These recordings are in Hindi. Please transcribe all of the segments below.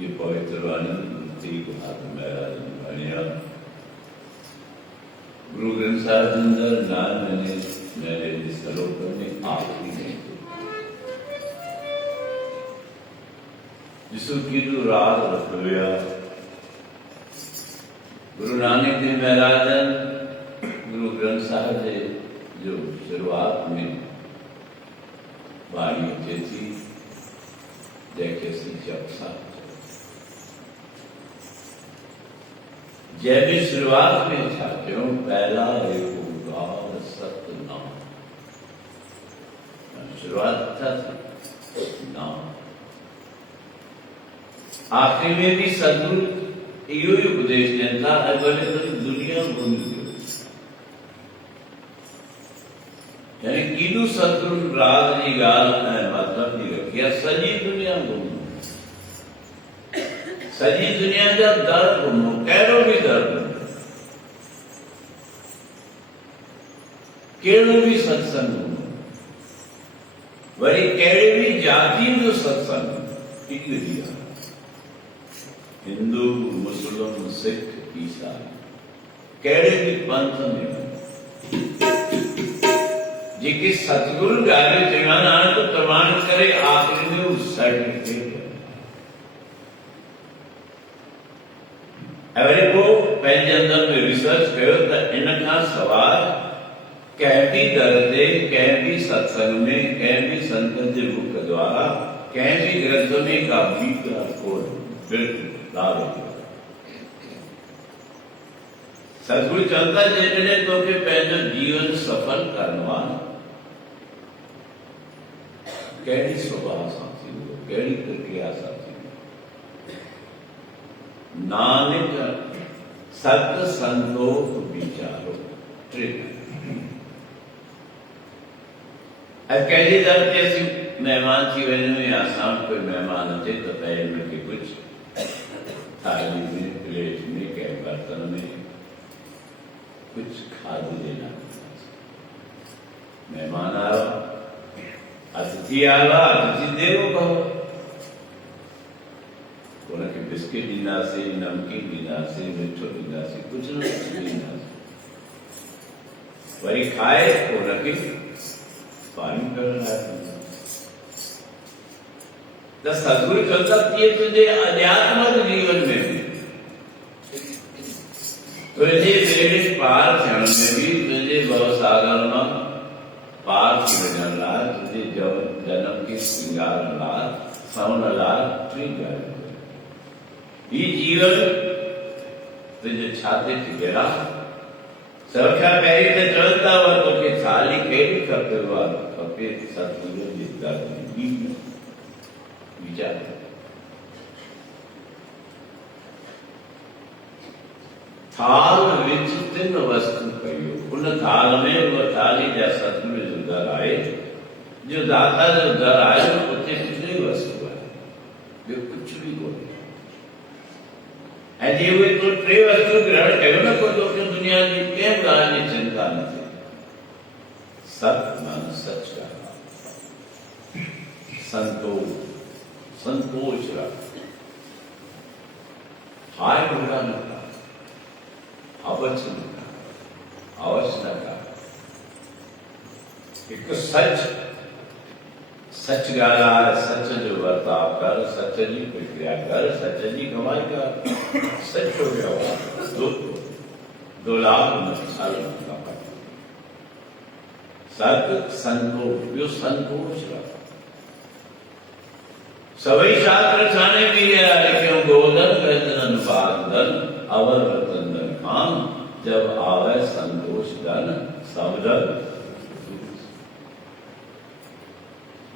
ये पवित्र वाणी गुरु ग्रंथ साहिब अंदर नान मैंने मेरे सलोक में आखिरी नहीं जिसको कीधु रात रखिया गुरु नानक देव महाराज गुरु ग्रंथ साहिब से जो शुरुआत में वाणी थी जैसे जपसा जय भी शुरुआत में था क्यों पहला एक ओंकार सतनाम शुरुआत था नाम आखिरी में भी सदगुरु यो ही उपदेश देता अगले तो दुनिया घूम यानी कीधु सदगुरु राज जी गाल मतलब नहीं रखिया सजी दुनिया घूम सजी दुनिया का दर घूमो कहो भी दर केड़ो भी सत्संग घूमो वरी केड़े भी जाति जो सत्संग दिया हिंदू मुस्लिम सिख ईसाई केड़े भी पंथ में जेके सतगुरु गाले चवंदा तो प्रमाण करे आखिरी में उस सर्टिफिकेट अवरे को पंहिंजे अंदर में रिसर्च कयो त इन खां सवाइ कंहिं बि दर ते कंहिं बि सत्संग में कंहिं बि संतनि जे मुख द्वारा कंहिं बि ग्रंथ में का बि कोन बिल्कुलु दावे सतगुरु चवंदा जेकॾहिं तोखे पंहिंजो जीवन सफल करणो आहे कहिड़ी स्वभाव सां थींदो कहिड़ी प्रक्रिया सां थींदो नानक सत संतोख विचारो कहिड़ी दर ते असीं महिमान थी वञूं या असां कोई महिमान अचे त पहिरीं हुनखे कुझु थाली में प्लेट में कंहिं बर्तन में कुछ खाधो देना मेहमान आया अतिथि आया अतिथि देवो कहो उनके बिस्किट दींदासीं नमकीन दींदासीं मिठो दींदासीं कुछ न कुछ दींदासीं वरी खाए उनके पानी पियण लाइ सतगुरु चवंदा तीअं तुंहिंजे अध्यात्मिक जीवन में भी तुझे बेड़े पार थियण में भी तुझे भवसागर में पार थी वञण लाइ तुझे जन्म खे सिंगारण लाइ सवण लाइ टी ॻाल्हियूं ही जीवन तुझे छाते थी गिरा सब खां पहिरीं त चवनि था तोखे थाली कहिड़ी खपे सतगुरू जी दर में वीचार थाल विच तिन वस्तु कयो उन थाल में वो थाली जा सतगुरु जो दर आए जो दाता जो दर आए उते टे वस्तु आहे ॿियो कुझु बि कोन्हे ऐं जीअं उहे तो टे वस्तु ग्रहण कयो न पोइ तोखे दुनिया जी कंहिं ॻाल्हि जी चिंता न थिए सत माना सच ॻाल्हि संतोष रख हाय बुरा न अवच न कर एक सच सच ॻाल्हि आहे सच जो वर्ताव कर सच जी प्रक्रिया कर सच जी कमाई कर सचो व्यवहार दो लाख साल सत संतोष ॿियो संतोष रख सभई शास्त्र छाने भी है लिखियो गोदन रतन बादन अवर रतन खान जब आवे संतोष धन सब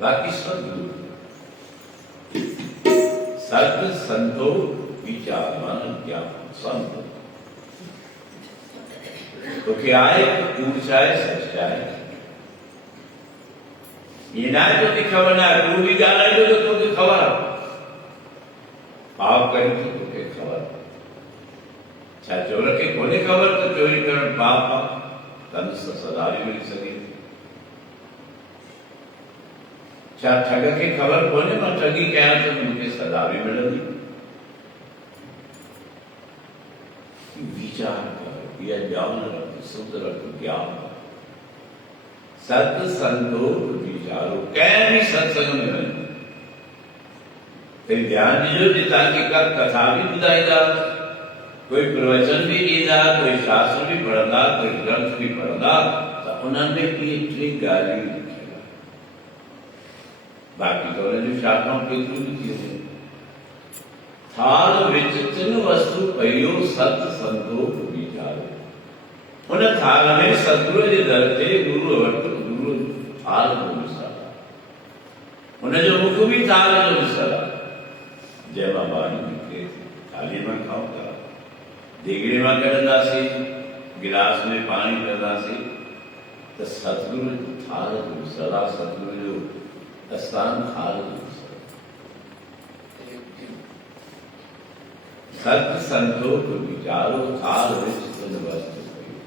बाकी सब सत संतोष विचार मन ज्ञान संत तो क्या है ऊंचाई सच्चाई ये ना तो खबर ना तू भी गाना जो तो खबर पाप करी तो खबर छा चोर खे कोन्हे ख़बर त चोरी करणु पाप आहे, तंदुरुस्त सदा बि मिली सघे थी। छा ठग खे ख़बर कोन्हे मां ठगी कयां त मूंखे सदा बि मिलंदी। वीचार कर, इहा ॼाण रख, सुध रख, ज्ञान सत संतोष वीचारो। कंहिं बि सत्संग में वञो त ध्यान ॾिजो जे तव्हांखे का कथा बि ॿुधाईंदा, कोई प्रवचन भी ॾींदा, कोई शास्त्र भी पढ़ंदा, कोई ग्रंथ भी पढ़ंदा, त उन्हनि में इहे टे ॻाल्हियूं लिखियल आहे। बाक़ी त उन जूं शाखाऊं केतिरियूं बि थी वञनि। थाल विच तिन वस्तु पइयो सत संतोष वीचारो। उन थाल में सतगुरु जे दर ते गुरु वटि गुरु थाल जो मिसाल आहे, उनजो मुख भी थाल जो मिसाल आहे। जंहिं मां वाणी निकिरे थी थाली मां खाऊं था, देगड़े में कढंदासीं, गिलास में पानी कंदासीं त सतगुरु थाल जो सदा सतगुरु जो स्थान थाल जो सत संतोष वीचारो। थाल विच तिन वस्तु पइयो,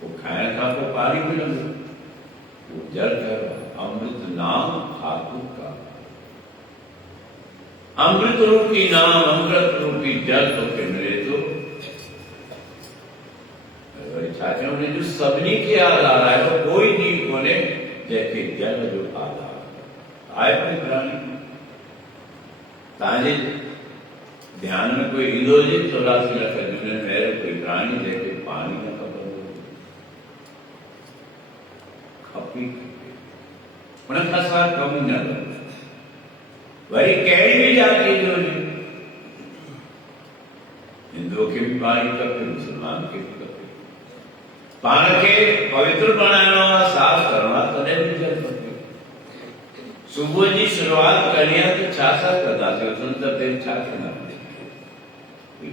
वो खाइण खां पोइ पाणी मिलंदो, वो जल कहिड़ो, अमृत नाम ठाकुर का। अमृत रूपी नाम, अमृत रूपी जल तोखे मिले थो। छा चऊं, जो सभिनी खे आधार आहे, तो कोई जीव कोन्हे जंहिंखे जल जो आधार आहे। कोई प्राणी तव्हांजे ध्यान में कोई ईंदो हुजे 84 लख दुनिया में अहिड़ो कोई प्राणी जंहिंखे पाणी न खपंदो हुजे? खपी उन खां सवाइ कमु न लॻंदो। वरी कहिड़ी बि जाति जो हुजे, हिंदुओ खे भी पाणी खपे, मुस्लमान खे भी खपे। पाण खे पवित्र बणाइणो आहे, साफ़ करणो आहे, तॾहिं बि जल खपे। सुबुह जी शुरूआत करणी आहे त छा छा कंदासीं? उथण त पहिरीं छा कंदासीं?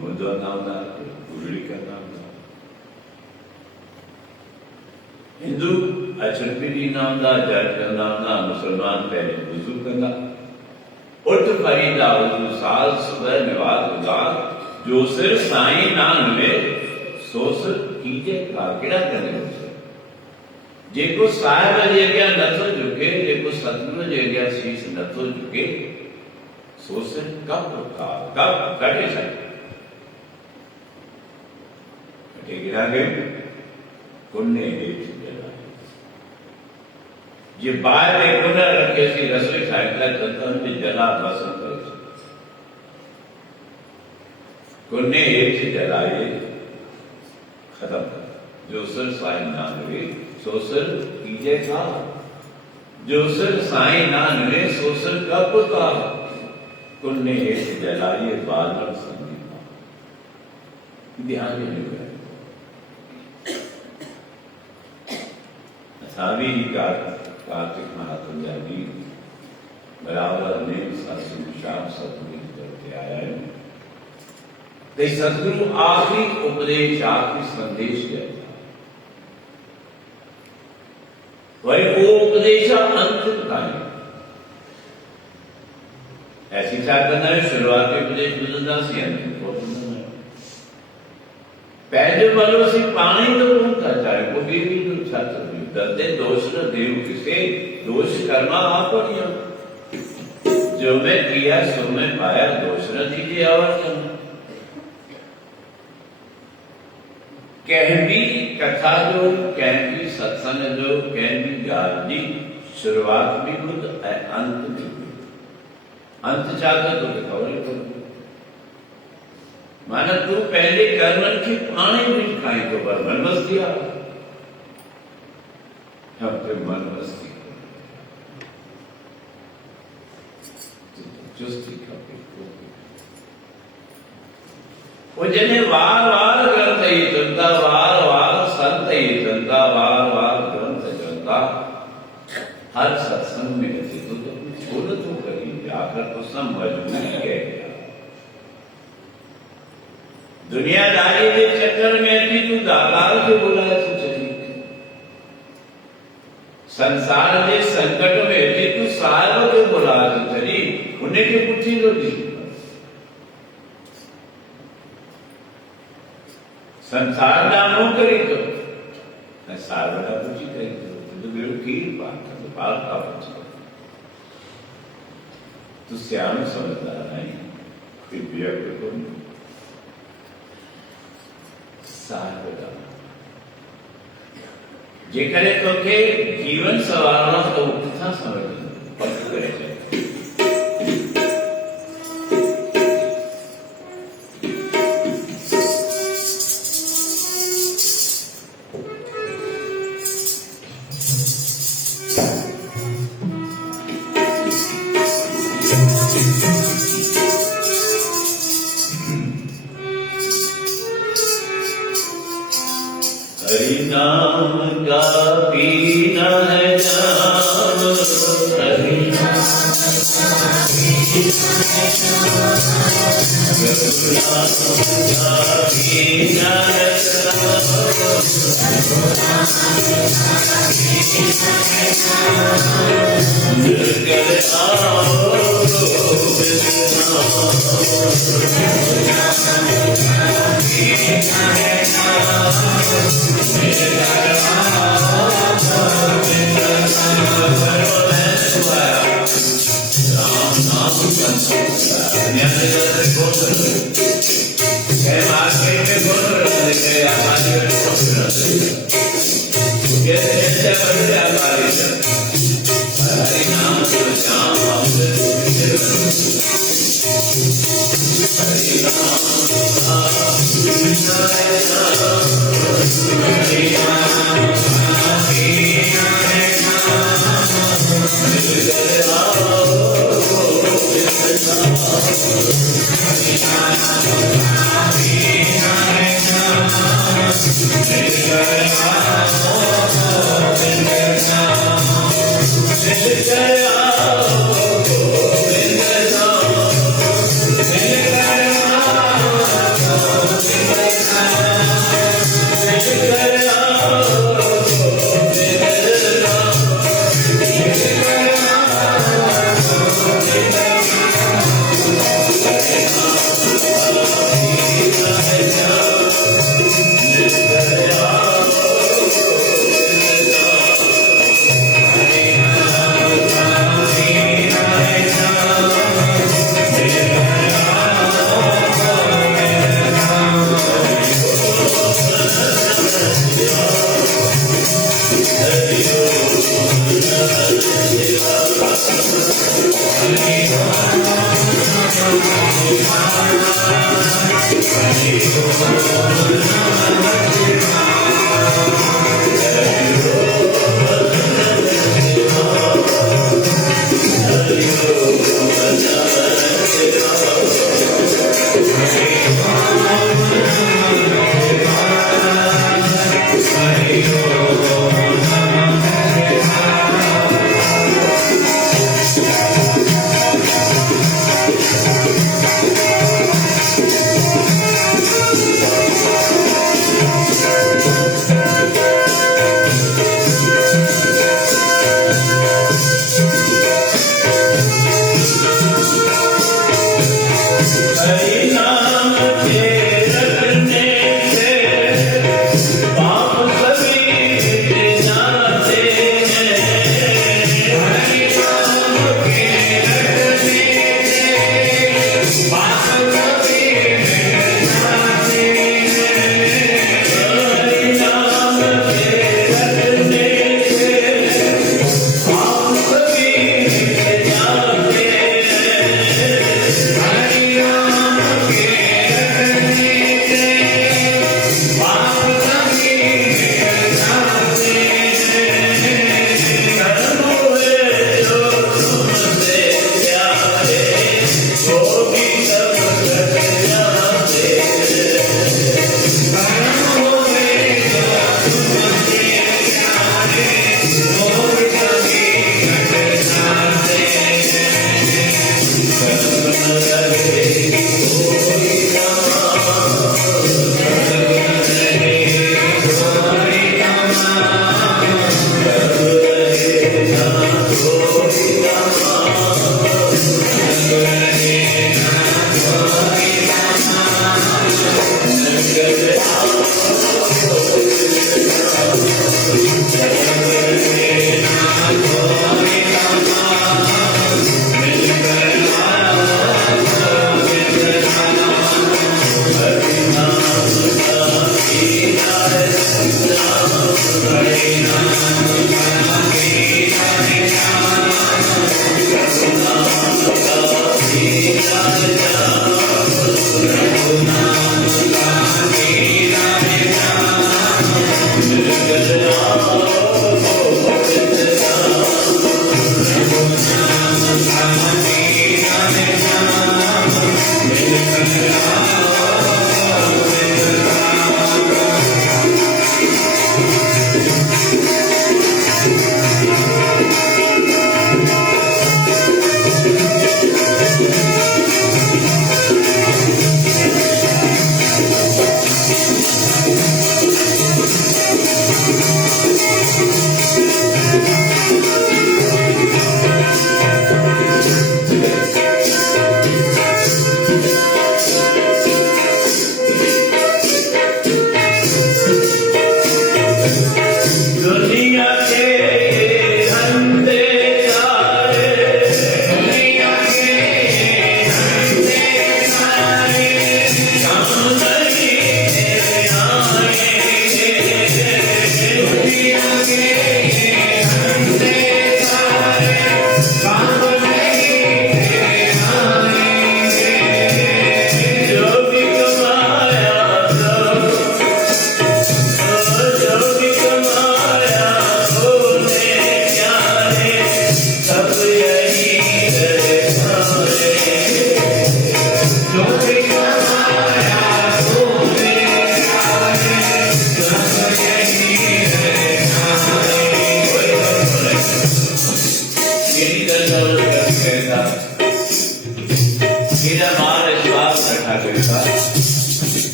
मुंदो कंदा हूंदा, कुरड़ी कंदा हूंदा। हिंदू अछरपी ॾींदा हूंदा, जल कंदा हूंदा, मुस्लमान पहिरीं वुज़ू कंदा। उठ फरीदा वुज़ू साल सुबह नवाज़ गुज़ार, जो सिर साईं नाम में सो सिर कीजे का। कहिड़ा कंदे जेको साहिब जे अॻियां नथो झुके, जेको सतगुरु जे अॻियां शीश नथो झुके, सो सिर कप का कप कटे छॾे। कटे गिरा गए कुन्ने हेठि जलाए। जे ॿाहिरि ते कुन रखे असीं रसोई ठाहींदा त हुन में जला बसर करे छॾे। कुन्ने हेठि जलाए खत्म कर। जो सिर साईं ना मिले सो सिर कीजे का। जो सिर साईं ना मिले सो सिर कप का। कुन्ने हेठि जलाइए बालण संदीपा। ध्यान में असां भी कार्तिक महात्मा जी बराबर नेम सत्संग शाम सतगुरु करते आया है। तो सतगुरु आखिरी उपदेश, आखिरी संदेश दिया, वही वो उपदेश अंतिम काल। ऐसी छा करना है, शुरुआती उपदेश ॿुधंदा सी, अंतिम को ॿुधंदा आहियूं। पंहिंजो भलो सी पाणी तो कोन था चाहे, को ॿी बि तो छा थो ॿियो। दंदे दोष न देव किसे, दोष कर्मा आपनिया। जो मैं किया सो मैं पाया, दोष न दीजिए आवर्तन। कंहिं भी कथा जो, कंहिं भी सत्संग जो, कंहिं भी ॻाल्हि जी शुरुआत भी ॿुध ऐं अंत भी ॿुध। अंत छा त तोखे ख़बर ई कोन्हे। माना तूं पंहिंजे कर्मनि खे पाण ई बि खाई थो, पर मन मस्ती आहे। मन मस्ती चुस्ती खपे। वो जने वार वार ग्रंथ ये चलता, वार वार संत ये चलता, वार वार ग्रंथ चलता, हर सत्संग में रहते तो छोड़ तो कहीं जाकर तो सब मजबूरी कह गया। दुनियादारी के चक्कर में भी तू दातार के बुलाए तो चली, संसार के संकट में भी तू साहिब के बुलाए तो चली, उन्हें के पुठी तो दी। संसार नामों करी तो संसार वाला कुछ ही करी तो बिल्कुल की बात है तो बाल का बच्चा तो श्याम समझदार नहीं कृपया करो सार बता जे करे तो के जीवन सवारना तो कितना समझ पक्का करे છે हरि नाम का पीना है जाम हरि नाम का पीना है निर्गल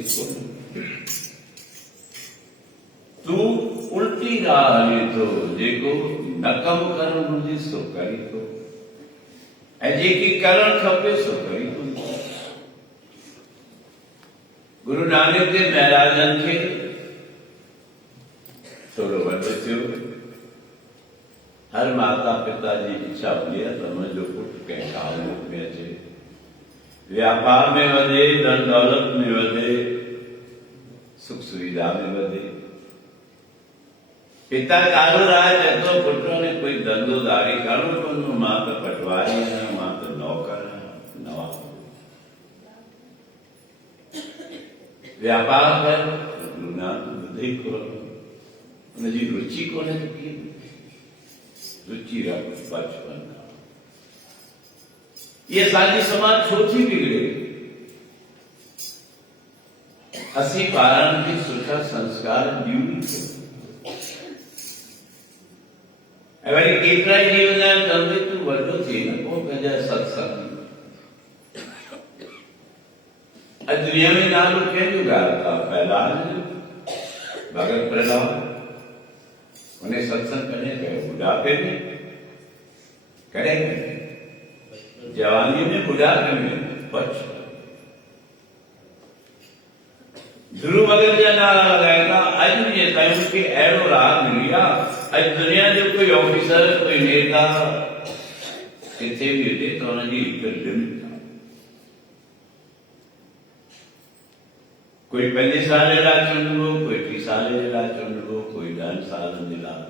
इसको तू उल्टी राह हले तो जेको नकम करण घुरिजे सो करी तो ऐं जेकी करण खपे सो करी तो। गुरु नानक देव महाराजन खे थोड़ो वॾो थियो, हर माता पिता जी इच्छा हूंदी आहे त मुंहिंजो पुटु कंहिं काम में अचे, व्यापार में वधे, धन दौलत में वधे, सुख सुविधा में वधे। पिता कारो राय चए थो पुट ने कोई धंधोदारी करणो पवंदो, मां त पटवारी आहियां, मां त नौकर आहियां, नवाब व्यापार कर गुरु नानक ॿुधे कोन, उनजी रुचि कोन्हे त कीअं रुचि रख बचपन खां। ये असांजी समाज छो थी बिगड़े? असीं ॿारनि खे सुठा संस्कार ॾियूं ई कोन। ऐं वरी केतिरा ई थी वेंदा आहिनि त भई तूं वॾो थी न पोइ पंहिंजा सत्संग। अॼु दुनिया में नालो कंहिंजो ॻाल्हि था फैलाए भगत प्रहलाद, उन्हें सत्संग कॾहिं कयो? बुढ़ापे में कॾहिं कयो? जवानी में, बुढ़ापे में, बचपन। ध्रुव भगत जा नारा लगाया अॼु ॾींहं ताईं मूंखे अहिड़ो राग मिली आहे। अॼु दुनिया जो कोई ऑफिसर, कोई नेता किथे बि हुजे त हुनजी हिकु लिमिट आहे। कोई 5 साल लाइ चूंडिबो, कोई 30 साल जे लाइ चूंडिबो, कोई 10 सालनि जे लाइ।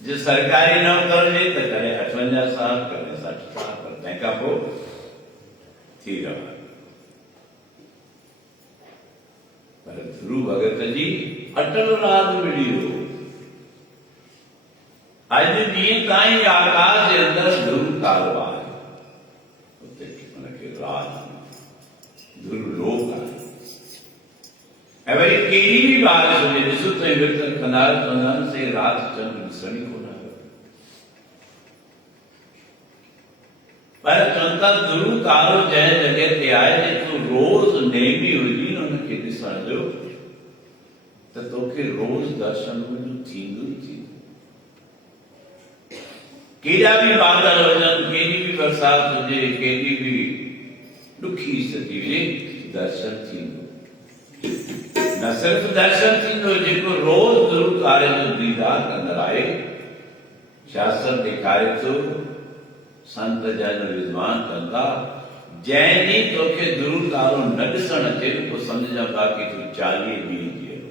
जे सरकारी नौकर हुजे त कॾहिं 58 साल, कॾहिं 60 साल, पर तंहिंखां पोइ थी रहे। पर ध्रुव भगत जी अटल राग मिली हो। अॼु ॾींहं ताईं आकाश जे अंदरि ध्रुव तारो आहे, उते हुनखे राज ध्रुव लोक आहे। ऐं वरी कहिड़ी बि ॻाल्हि हुजे, ॾिसो त विर्त कंदा से रात चंड ॾिसण ई कोन आयो। पर चवनि था ध्रुव तारो जंहिं जॻह ते आहे जे तूं रोज़ नेमी हुजी न हुनखे ॾिसण जो त तोखे रोज़ दर्शन मुंहिंजो थींदो ई थींदो। केॾा बि बादल हुजनि, केॾी बि बरसात हुजे, केॾी बि ॾुखी स्थिति हुजे, दर्शन थींदो। न सिर्फ़ दर्शन थींदो, जेको रोज़ ध्रुव तारे जो दीदार कंदड़ आहे, शास्त्र ॾेखारे थो, संत जन विद्वान कंदा, जंहिं ॾींहुं तोखे ध्रुव तारो न ॾिसण अचे पोइ सम्झ बाक़ी तूं 40 ॾींहं जीअरो।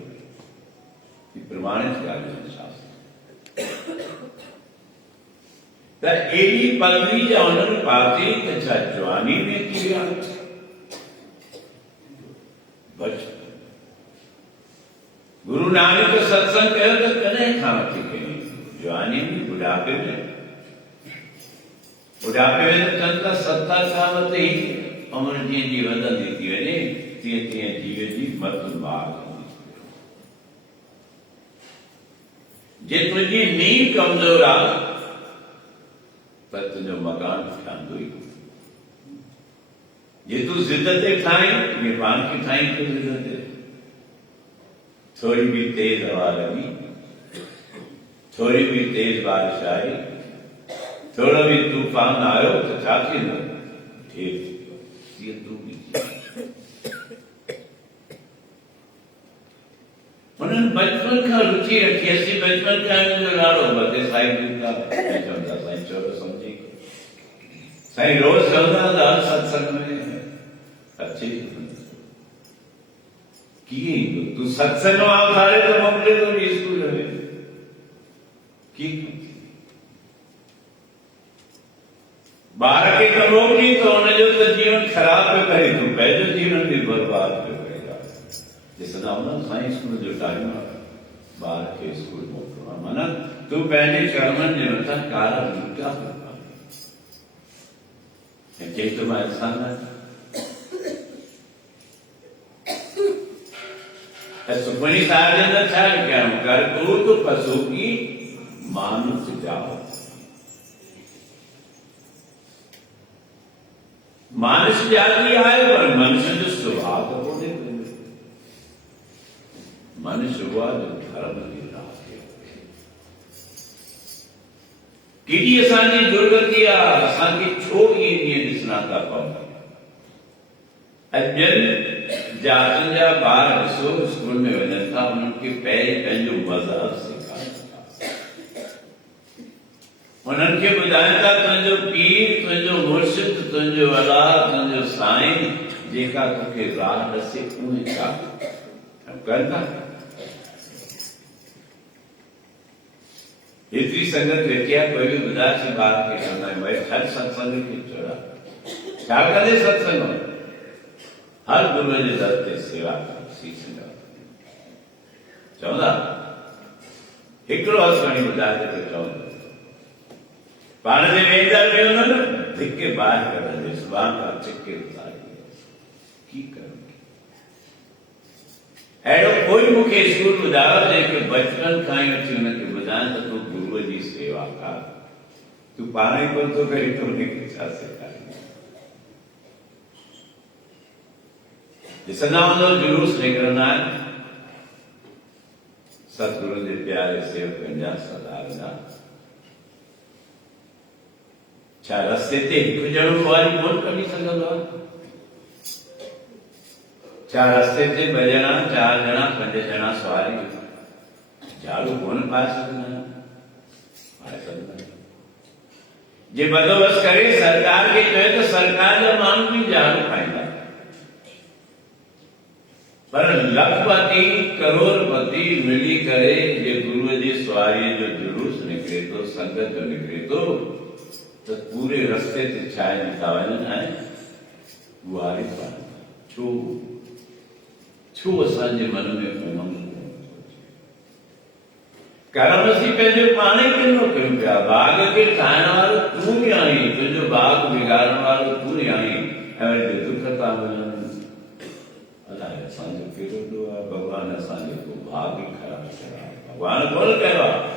प्रमाणित ॻाल्हि आहे शास्त्र। त एॾी पदवी जा हुननि पाती त छा जवानी में थी विया? बचपन गुरु नानक सत्संग कयो त कॾहिं खां वठी कई? जवानी में, बुढ़ापे में। बुढ़ापे में त चवनि था 70 खां वठी उमिरि जीअं जी वधंदी थी वञे तीअं तीअं जीव जी मत मार। जे तुंहिंजी नींव कमज़ोर आहे त तुंहिंजो मकान ठहंदो ई। जे तूं ज़िद ते ठाहीं, ये पान खे ठाहीं तो ज़िद ते। थोड़ी भी तेज हवा लगी, थोड़ी भी तेज बारिश आई, थोड़ो भी तूफान आयो तो छा थींदो? ठीक तू भी उन्हनि बचपन खां रुचि रखी। असीं बचपन खां हिनजो नालो वधे साईं ॾींदा, चवंदा साईं चओ त सम्झी। साईं रोज़ चवंदा हर सत्संग में अचे कीअं ईंदो? तूं सत्संग मां उथारे त मोकिले थो स्कूल में, कीअं? ॿार खे त मोकिली त हुनजो त जीवन ख़राब पियो करे, तूं पंहिंजो जीवन बि बर्बाद पियो करे। ॾिसंदा हुन साईं स्कूल जो टाइम आहे, ॿार खे स्कूल मोकिलिणो आहे, माना तूं पंहिंजे कर्मनि जे मथां कारा ॿूटा पियो पाए। ऐं चई थो मां इंसान आहियां। सुखमनी साहिब जे अंदरि छा लिखियो? करतूत पशु की मानुष जाओ। मानुष जाति आहे पर मनुष्य जो स्वभाव तो कोन्हे। मनुष्य हुआ जो धर्म की राह ते केॾी असांजी दुर्गति आहे असांखे छो इहे ॾींहं ॾिसणा था पवनि ॿियनि जातियुनि जा ॿार ॾिसो स्कूल में वञनि था उन्हनि खे पहिरीं पंहिंजो मज़हब सेखारनि था उन्हनि खे ॿुधाइनि था तुंहिंजो पीर तुंहिंजो मुर्शिद तुंहिंजो अलाह तुंहिंजो साईं जेका तोखे राह ॾसे उहे छा कनि था एतिरी संगत वेठी आहे कोई बि ॿुधाए ॿार खे चवंदा आहियूं भई हर सत्संग खे चोड़ा छा कंदे सत्संग हर गुरू जे दर ते सेवा चवंदा हिकिड़ो हथ खणी ॿुधाए त चवंदो पाण जे वेंदड़ में हुननि धिके ॿाहिरि कढंदे सुभाणे खां चिके उतारी की करूं अहिड़ो कोई मूंखे स्कूल ॿुधायो जंहिंखे बचपन खां ई वठी हुनखे ॿुधाइनि त तूं गुरूअ जी सेवा कर तूं पाण ई कोन थो करे त हुनखे छा सेखारींदे ॾिसंदा हूंदो जुलूस निकिरंदा आहिनि सतगुरू जे प्यारे सेवकनि जा सरदारनि जा छा रस्ते ते हिकु ॼणो सवारी कोन कढी सघंदो आहे छा रस्ते ते ॿ ॼणा चार ॼणा पंज ॼणा सवारी झाड़ू कोन पाए सघंदा आहिनि जे बंदोबस्त करे सरकार खे चए त सरकार जा माण्हू बि झाड़ू पाईंदा पर लखपति करोड़पति मिली करे जे गुरुअ जी सवारीअ जो जुलूस निकिरे थो संगत जो निकिरे थो त पूरे रस्ते ते छा था वञनि ऐं गुहारी पाइनि छो असांजे मन में उमंग कर्म असीं पंहिंजो पाण ई किनो कयूं पिया बाग खे ठाहिण वारो तूं ई आहीं तुंहिंजो बाग बिगाड़ण वारो तूं ई आहीं ऐं वरी दुख था मिलनि अलाए असांजो कहिड़ो ॾोह आहे भॻवान असांजो को भाग ई ख़राबु कराए भॻवान कोन कयो आहे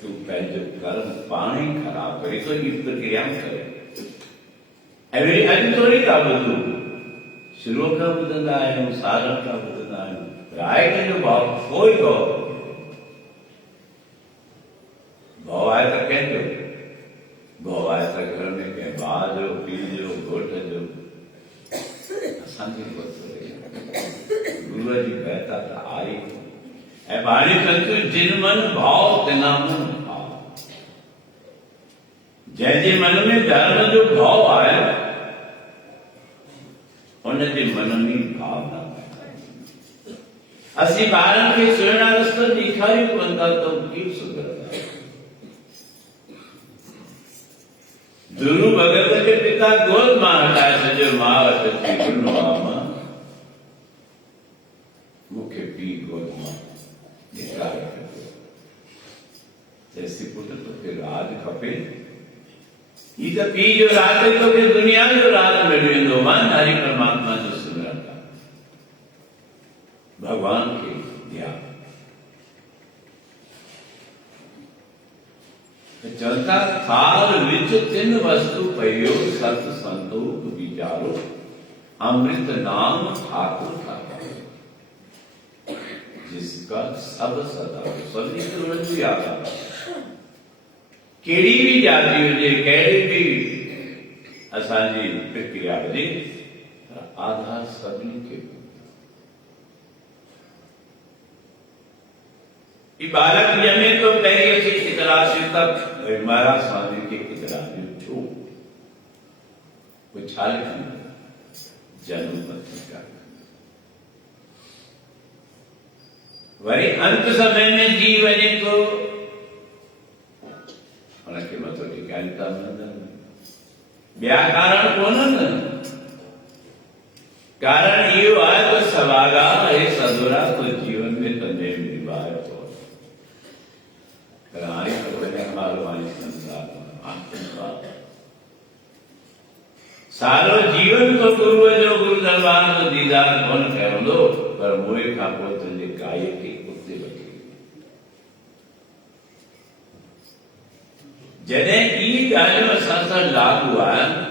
तूं पंहिंजो कर्म पाण ई ख़राबु करे थो ई प्रक्रियाऊं करे ऐं वरी अॼु थोरी था ॿुधूं शुरूअ खां ॿुधंदा आहियूं सालनि खां ॿुधंदा आहियूं राय कंहिंजो भाव कोई भाव आहे त कंहिंजो भाव आहे त घर में कंहिं भाउ जो पीउ जो घोट जो असांजी गुरूअ जी बहता त आई ऐं बाणी कंदियूं जिन मन भाव तिना मन भाव जंहिंजे मन में धर्म जो भाव आहे उनजे मन में भावना असीं ॿारनि खे सुहिणा रस्ता ॾेखारियूं कोन था त कीअं सुधरंदा गुरु भगत के पिता गोद मां हटाए सॼो मां वटि ॾिनो आहे मां मूंखे पीउ गोद मां ॾेखारे चएसि पुट तोखे राज खपे ही त पीउ जो राज तोखे दुनिया जो राज मिली वेंदो वञ हरि परमात्मा जो सिमरन कर भगवान खे ध्यान चलता थाल विच तिन वस्तु पयो सत संतोख विचारो अमृत नाम ठाकुर का जिसका सब सदा सभी भी आता केड़ी भी जाति हुजे कहिड़ी भी असांजी प्रक्रिया हुजे आधार सभिनी खे बालक जमे तो पहिरीं असीं इतलाशियूं त महाराज स्वामी खे इतलाशियूं छो कुझु छा लिखंदो जनम पत्रिका वरी अंत समय में जी वञे थो हुनखे मथो टिकाइनि था मिलंदा ॿिया कारण कोन्हनि कारण इहो आहे त सवागा हे सदोरा तो जीवन में तने निभाए थो हाणे सारो जीवन तो गुरुअ जो गुरु दरबार जो दीदार कोन कयो हूंदो पर मोए खां पोइ तुंहिंजे काई खे उते वठी जॾहिं ई ॻाल्हियूं असां सां लागू आहिनि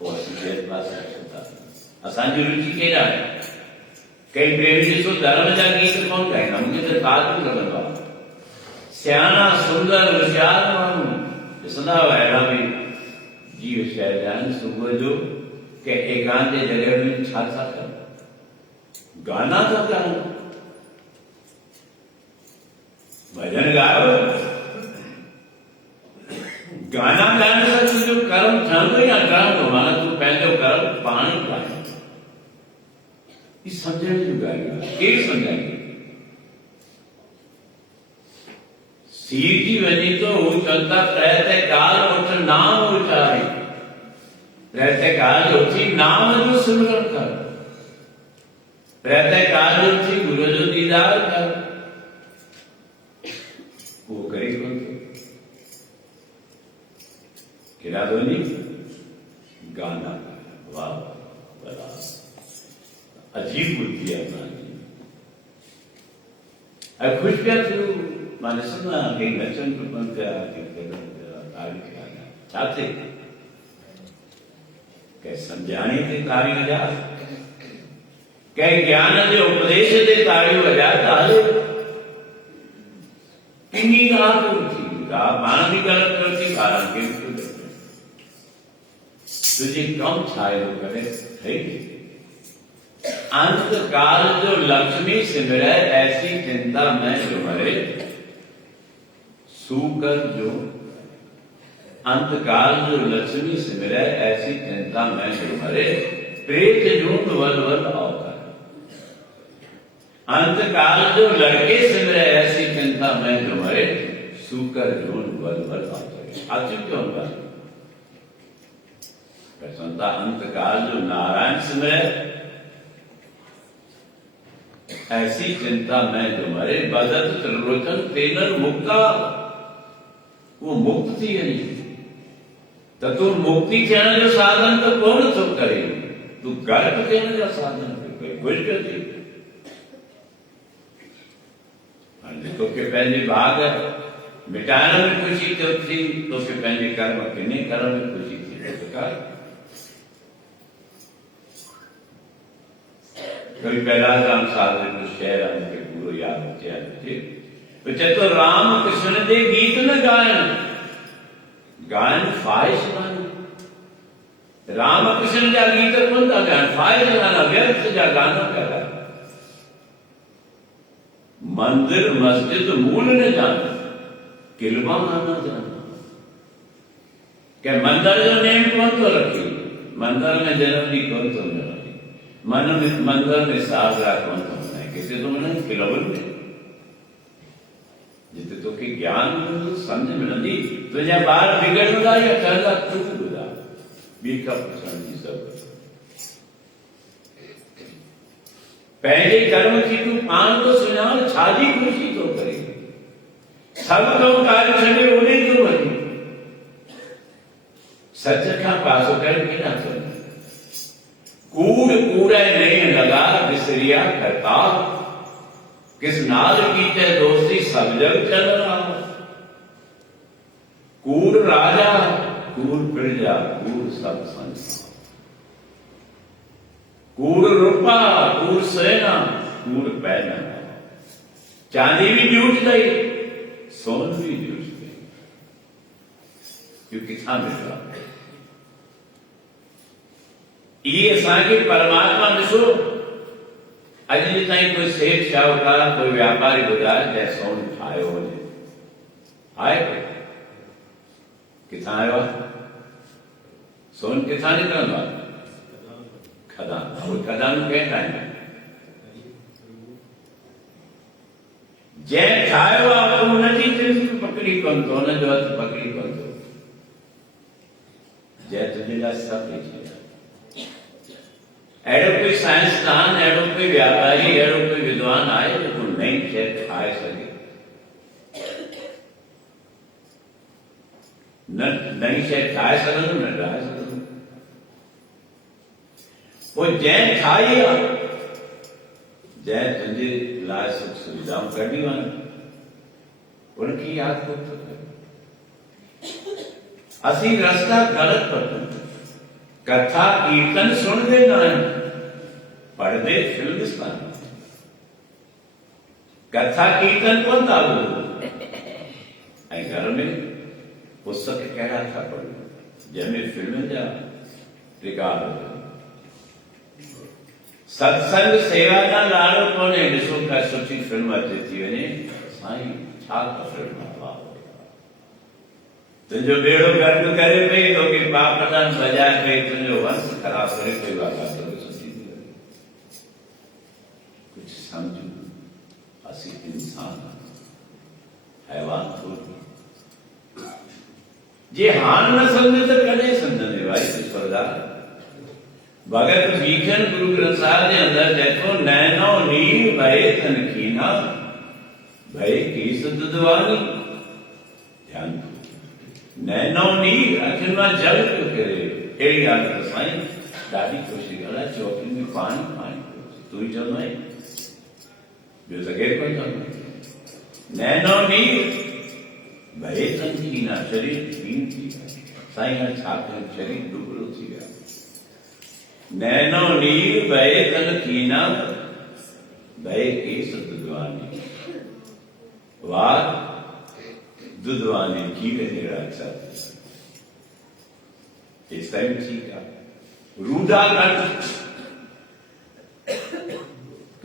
पोइ असीं ॿिए पासे अचूं था असांजी रुचि केॾा आहे कई प्रेमी जी सो धर्म जा गीत कौन गाइना, मुझे तो ताज भी लगन बा। सियाना सुंदर होशियार माण्हू ॾिसंदा अहिड़ा बि जीव शहजान सुबुह जो के एकांत जगह में छा था कनि, गाना था कनि, भजन गायो, गाना ॻाइण सां तुंहिंजो कर्म ठहंदो या ठहंदो, माना तूं पंहिंजो कर्म पाण ई ठाहे। समझण जी ॻाल्हि आहे, केरु सम्झाईंदो? सीर जी वञी तो हू चवनि था प्रहत काल उठ नाम उचारे, प्रहत काल उथी नाम जो सिमरन कर, प्रहत काल उथी गुरु जो दीदार कर, वो करी कौन थो? केड़ा धोनी गाना गाया, वाह बड़ा अजीब बुद्धि है अपनी। अब खुश क्या तू माने सुना के नचन को बंद कर के तारीफ किया चाहते के समझाने के तारी वजा के ज्ञान के उपदेश के तारी वजा ताले किन्नी रात उठी का मान भी गलत करती कारण के तुझे कम छायो करे है। अंत काल जो लक्ष्मी सिमरे ऐसी चिंता में जो मरे, सूकर जो अंत काल जो लक्ष्मी सिमरे ऐसी चिंता में जो मरे, प्रेत जून वल वल अवकर। अंत काल जो लड़के सिमरे ऐसी चिंता में जो मरे, सूकर जून वल वल अवकर। आचु क्यों बात? संता अंत काल जो नारायण सिमरे ऐसी चिंता में जो मरे, बदत त्रिलोचन तेनर मुक्ता, वो मुक्त थी है तो तू मुक्ति थियण जो साधन तो कौन थो करे, तू गर्भ थियण जो साधन कोई कुछ कर थी। तोखे पंहिंजे भाग मिटाइण में खुशी थी, तोखे पंहिंजे कर्म किने करण में खुशी थी तो कर। कभी पहला राम साधु कुछ शहर आने के पूरा याद होते तो चतो राम कृष्ण दे गीत न गायन, गायन फाइश गाना, राम कृष्ण जा गीत कौन था गायन, फाइश गाना, व्यर्थ जा गाना करा। मंदिर मस्जिद मूल न जाना, किलवा आना जाना। क्या मंदिर जो नेम कौन तो रखी, मंदिर में जन्म दी कौन तो न रखी, मन में मंदिर में साजरा कौन तो बनाए, किसी तो मैंने खिलवन में जिते तो के ज्ञान समझ मिलंदी तो या बार बिगड़दा या कहदा टूटदा बीका समझी सब। पहले कर्म की तू पान तो सुनान छाजी खुशी तो करे, सब तो कार्य छड़े उन्हें तो बनी सच का पासो कर के ना चल कूड़ कूड़ा नहीं लगा बिसरिया करता, किस नाल की ते दोस्ती सब जग चल रहा। कूड़ राजा कूड़ प्रजा कूड़ सब संसार, कूड़ रुपा कूड़ सेना कूड़ पैना, चांदी भी जूट गई सोन भी जूट गई, क्योंकि था मिल ये असांखे परमात्मा ॾिसो अॼु जे ताईं कोई सेठ शाहूकार कोई व्यापारी ॿुधाए जंहिं सोन ठाहियो हुजे, आहे किथां आयो आहे सोन, किथां निकिरंदो आहे खदान, उहे खदान कंहिं ठाहिया, जंहिं ठाहियो आहे पोइ हुनजी पकड़ी कोन थो, हुनजो हथ पकड़ी कोन थो, जंहिं तुंहिंजे लाइ सभु ॾेई छॾिया। अहिड़ो कोई साइंसदान, अहिड़ो कोई व्यापारी, अहिड़ो कोई विद्वान आहे जेको नई शइ ठाहे सघे, न नई शइ ठाहे सघंदो न ठाहे सघंदो। पोइ जंहिं ठाही आहे, जंहिं तुंहिंजे लाइ सुख सुविधाऊं कढियूं आहिनि, उनखे यादि कोन थो करे। असीं रस्ता ग़लति पढ़ंदा, कथा कीर्तन सुनते न आहियूं, पढ़दे फिल्मिस्तान। कथा कीर्तन कौन था वो? घर में पुस्तक कह रहा था पढ़ो जैसे फिल्म जा रिकॉर्ड सत्संग सेवा ना लाड़ो कोने ॾिसो का सुठी फिल्म अचे थी वञे साईं छा का फिल्म तुझो बेड़ो गर्द करे पई तो के पाप दान बजाए पई तुझो वंश खराब करे पई वाला तो सुठी कुछ समझो असी इंसान हैवान थोड़ी जे हान न समझे तो कदे समझने भाई ईश्वरदा भगत भीखन गुरु ग्रंथ साहिब के अंदर देखो नैनो नीर भय तनकीना भय की सुदवानी ध्यान नैनो नीर अखिन में जल क्यों करे एड़ी हालत साईं ॾाढी खुशी गला चौकी में पानी पानी तू ही चल नहीं जो सके कोई चल नैनो नीर भय तनकीना शरीर पीन थी साईं छात्र शरीर डुबरो थी गया नैनो नीर भय तनकीना भय की सुदवानी वाह दुधवानी की निराक्षा इस टाइम ठीक है रूढ़ा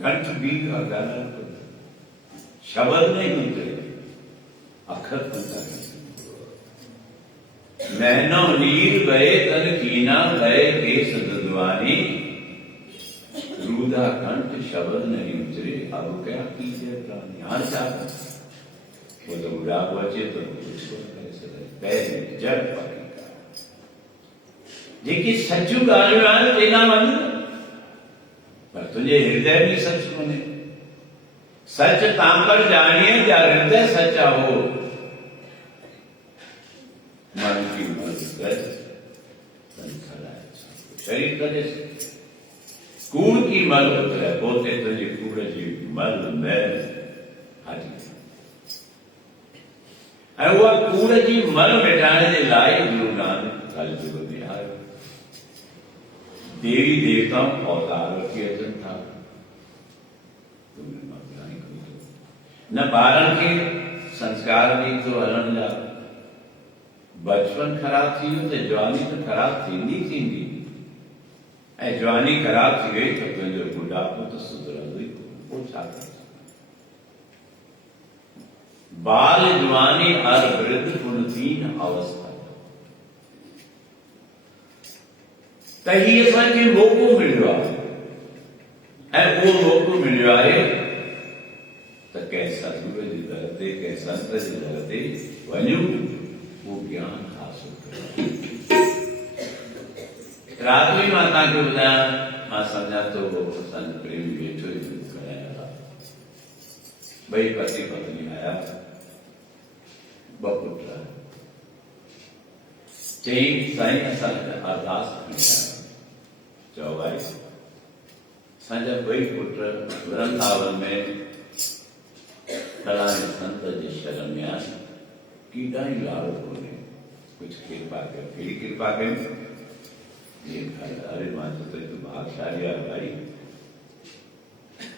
कंठ भी का गाना शब्द नहीं उतरे अखर बनता है नैनो नीर भय तनकीना भय के सुदवानी रूढ़ा कंठ शब्द नहीं उतरे अब क्या कीजिए ध्यान चाहता वो तो बुढ़ा बचे तो पैर जड़ पकड़ेगा जेकी सचू गाल तेना मन पर तुझे हृदय भी सच कोने सच तांपर जानिए या हृदय सच्चा हो मन की मदद शरीर करे कूड़ की मल उतरे पोते तुझे कूड़ जी मल मैल हाजी हुआ कूड़ जी मल मिटाने के लाइ गुरु नानक कल जुग में आयो देवी देवताओं अवतार रखी अचन था न ॿारनि खे संस्कार भी तो हलण जा बचपन खराब थी वियो त जवानी तो खराब थींदी थींदी ऐं जवानी खराब थी वई तो तुंहिंजो बुढ़ापो तो सुधरंदो ई पोइ छा कर बाल जवानी हर वृद्ध गुण तीन अवस्था त ही असांखे मौक़ो मिलियो आहे ऐं उहो मौक़ो मिलियो आहे त कंहिं सतगुरू जी दर ते कंहिं संत जी दर ते वञूं वो ज्ञान हासिल करो रात में माता के बुलाया मां समझा तो वो संत प्रेमी वेठो ही कराया भाई पति पत्नी आया बपुत्र चई साईं असां अरदास चओ भाई असांजा ॿई पुट वृंदावन में कलाए संत जे शरण में आहिनि कीड़ा ही लाड़ो कोने कुछ कृपा कर कहिड़ी कृपा कयूं अरे मां तो भागशाली आहे भाई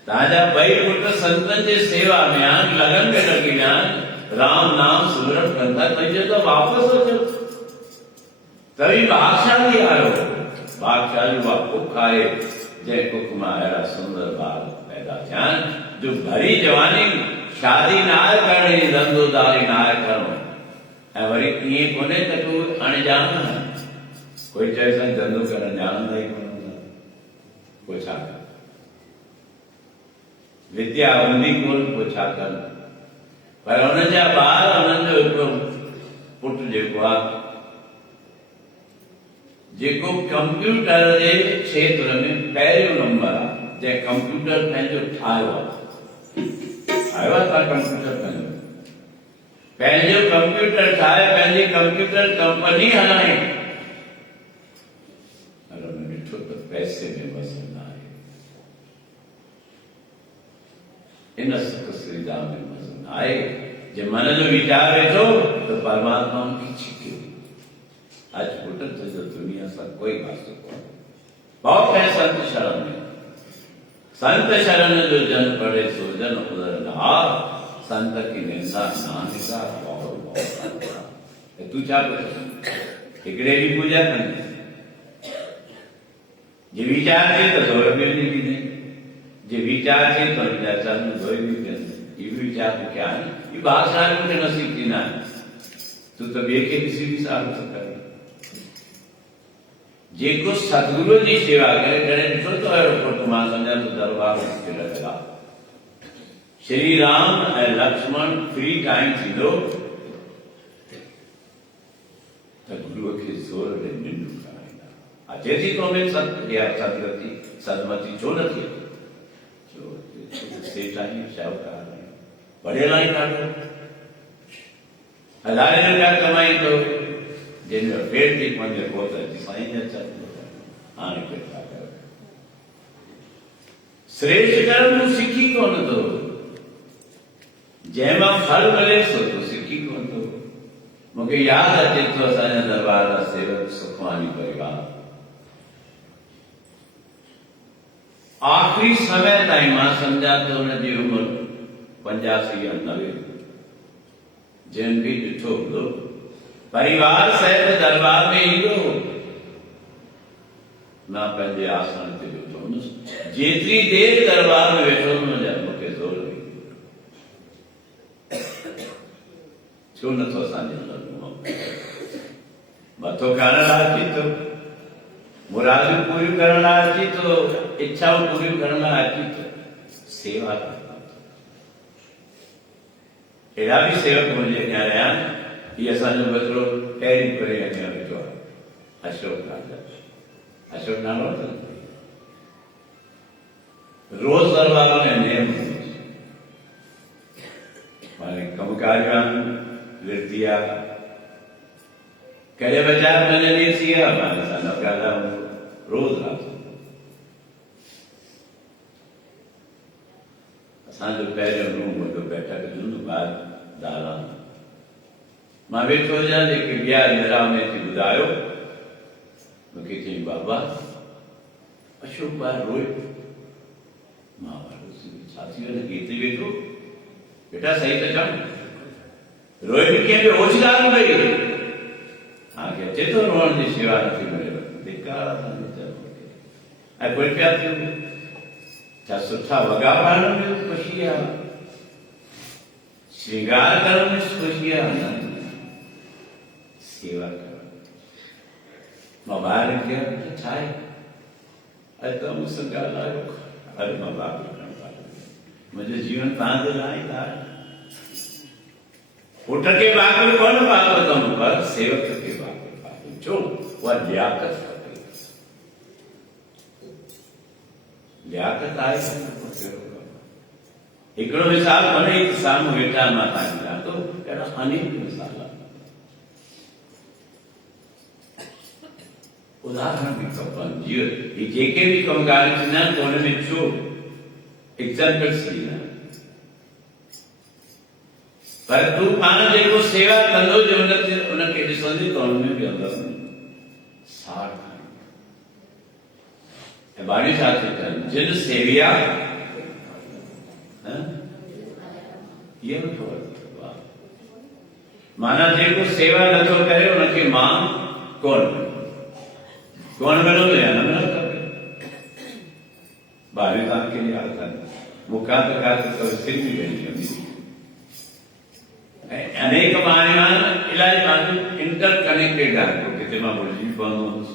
तव्हांजा ॿई पुट संतनि जे सेवा में आहिनि लगन में लॻी विया आहिनि राम नाम सुमिरन कंदा तुंहिंजे तो वापसि अचो तव्हीं भागशाली आहियो भागशाली उहा कुख आहे जंहिं कुख मां अहिड़ा सुंदर ॿार पैदा थिया आहिनि जो भरी जवानी शादी न आहे करणी धंधोदारी न आहे करणो ऐं वरी ईअं कोन्हे त तूं अणजान कोई चए साईं धंधो करणु ॼाणंदा ई कोन पोइ छा कर विद्या हूंदी कोन पोइ छा कर पर हुननि जा ॿार हुननि जो हिकिड़ो पुटु जेको आहे जेको कंप्यूटर जे क्षेत्र में पहिरियों नंबर आहे जंहिं कंप्यूटर पंहिंजो ठाहियो आहे पंहिंजो कंप्यूटर ठाहे पंहिंजी कंप्यूटर कंपनी हलाए ॾिठो त पैसे में मज़ो न आहे इन सुख सुविधा में मज़ो न आहे जे मन जो वीचार वेठो तो परमात्मा उनकी छिकियो आज पुट तुझो दुनिया सां कोई वास्तो कोन्हे बहुत है संत शरण में संत शरण जो जन पड़े सो जन उदर नहार, संत की निंदा नानिका बहुत बहुत। तू क्या कर हिकड़े भी पूजा करनी जे विचार છે તો 100 રૂપિયાની બી નહીં, જે વિચાર છે તો 50 ધોઈ બી નહીં, એ વિચાર તો क्या है ये बात सारी के नसीब की ना तू तो बेके किसी भी साल तो कर जे को सतगुरु जी सेवा करे करे तो एयरपोर्ट मा समझा तो दरबार के लगा श्री राम और लक्ष्मण फ्री टाइम थी दो तो गुरु के जोर ने निंदु जेથી તો અમે સદગતિ સદમતી જો નથી જો સેઠાની શાહુકાર ભણેલા કાઢો 1000 રૂપિયા કમાઈ તો જેને પેટથી મને પોતે સાઈને ચાલતો આને કેટલા કરે શ્રેષ્ઠ કર્મ શીખી કોણ તો જેમાં ફળ મળે તો શીખી કોણ તો મને યાદ હતી તો અસાંજા દરબારના સેવક સુખવાણી પરિવાર आखिरी समय ताईं मां समझा तो उनजी उम्र 85 या 90 जिन भी ॾिठो हूंदो परिवार सहित दरबार में ईंदो मां पंहिंजे आसन ते वेठो हुयुसि जेतिरी देर दरबार में वेठो हुनजा मूंखे ज़ोर हुई छो नथो असांजे मथो करण लाइ अची थो मुरादियूं पूरियूं करण लाइ अची थो इच्छाऊं पूरियूं करण लाइ अची थो सेवा करता अहिड़ा बि सेवक मुंहिंजे अॻियां रहिया आहिनि हीअ असांजो बदिलो पहिरीं करे अॻियां वेठो आहे अशोक राजा अशोक नालो रोज़ दरबार में नेम माने कमकाज विरतिया कॾहिं बाज़ार में न थी विया माने सां न ॻाल्हायूं रोज़ राति असांजो पहिरियों रूम वॾो बैठक जुन ॿाहिरि दाला मां वेठो हुजां जेके ॿिया निराम में ॿुधायो मूंखे चई बाबा अशोक ॿाहिरि रोए मां छा थी वञे केतिरी वेठो बेटा सही त चओ रोए बि कंहिं होश ॻाल्हि कई आगे अचे तो रोहन जी सेवा नथी मिले बेकार ऐं कोई पिया थियूं छा सुठा वॻा पाइण में ख़ुशी आहे श्रृंगार करण में ख़ुशी आहे सेवा करण मां ॿाहिरि निकिता छा आहे अॼु त मूंसां ॻाल्हायो अरे मां बाबू मुंहिंजो जीवन तव्हांजे लाइ आहे पुट खे बाक़ी कोन पातो अथमि पर सेवक खे बाक़ी पातो छो उहा लियाकत खपे लियाकत आहे हिकिड़ो मिसाल भले साम्हूं वेठा मां तव्हांखे ॾियां थो अहिड़ा अनेक मिसाल उदाहरण बि खपनि जीअं ही जेके बि कमकार थींदा आहिनि त हुन में छो एग्जाम्पल्स ॾींदा आहिनि पर तू पाण जेको सेवा कंदो जो उनखे ॾिसंदी त हुनमें बि अंदरि साड़ ऐं बाणी छा थी कनि जिन सेविया इहे बि ख़बर माना जेको सेवा नथो करे उनखे मां कोन मिलंदो या न मिलंदो खपे बाणी तव्हांखे यादि कनि मूंखां त का सिर बि वेंदी कंदी अनेक बाणियां इलाही बाणियूं इंटर कनेक्टेड आहिनि किथे मां भुलिजी पवंदो हुउसि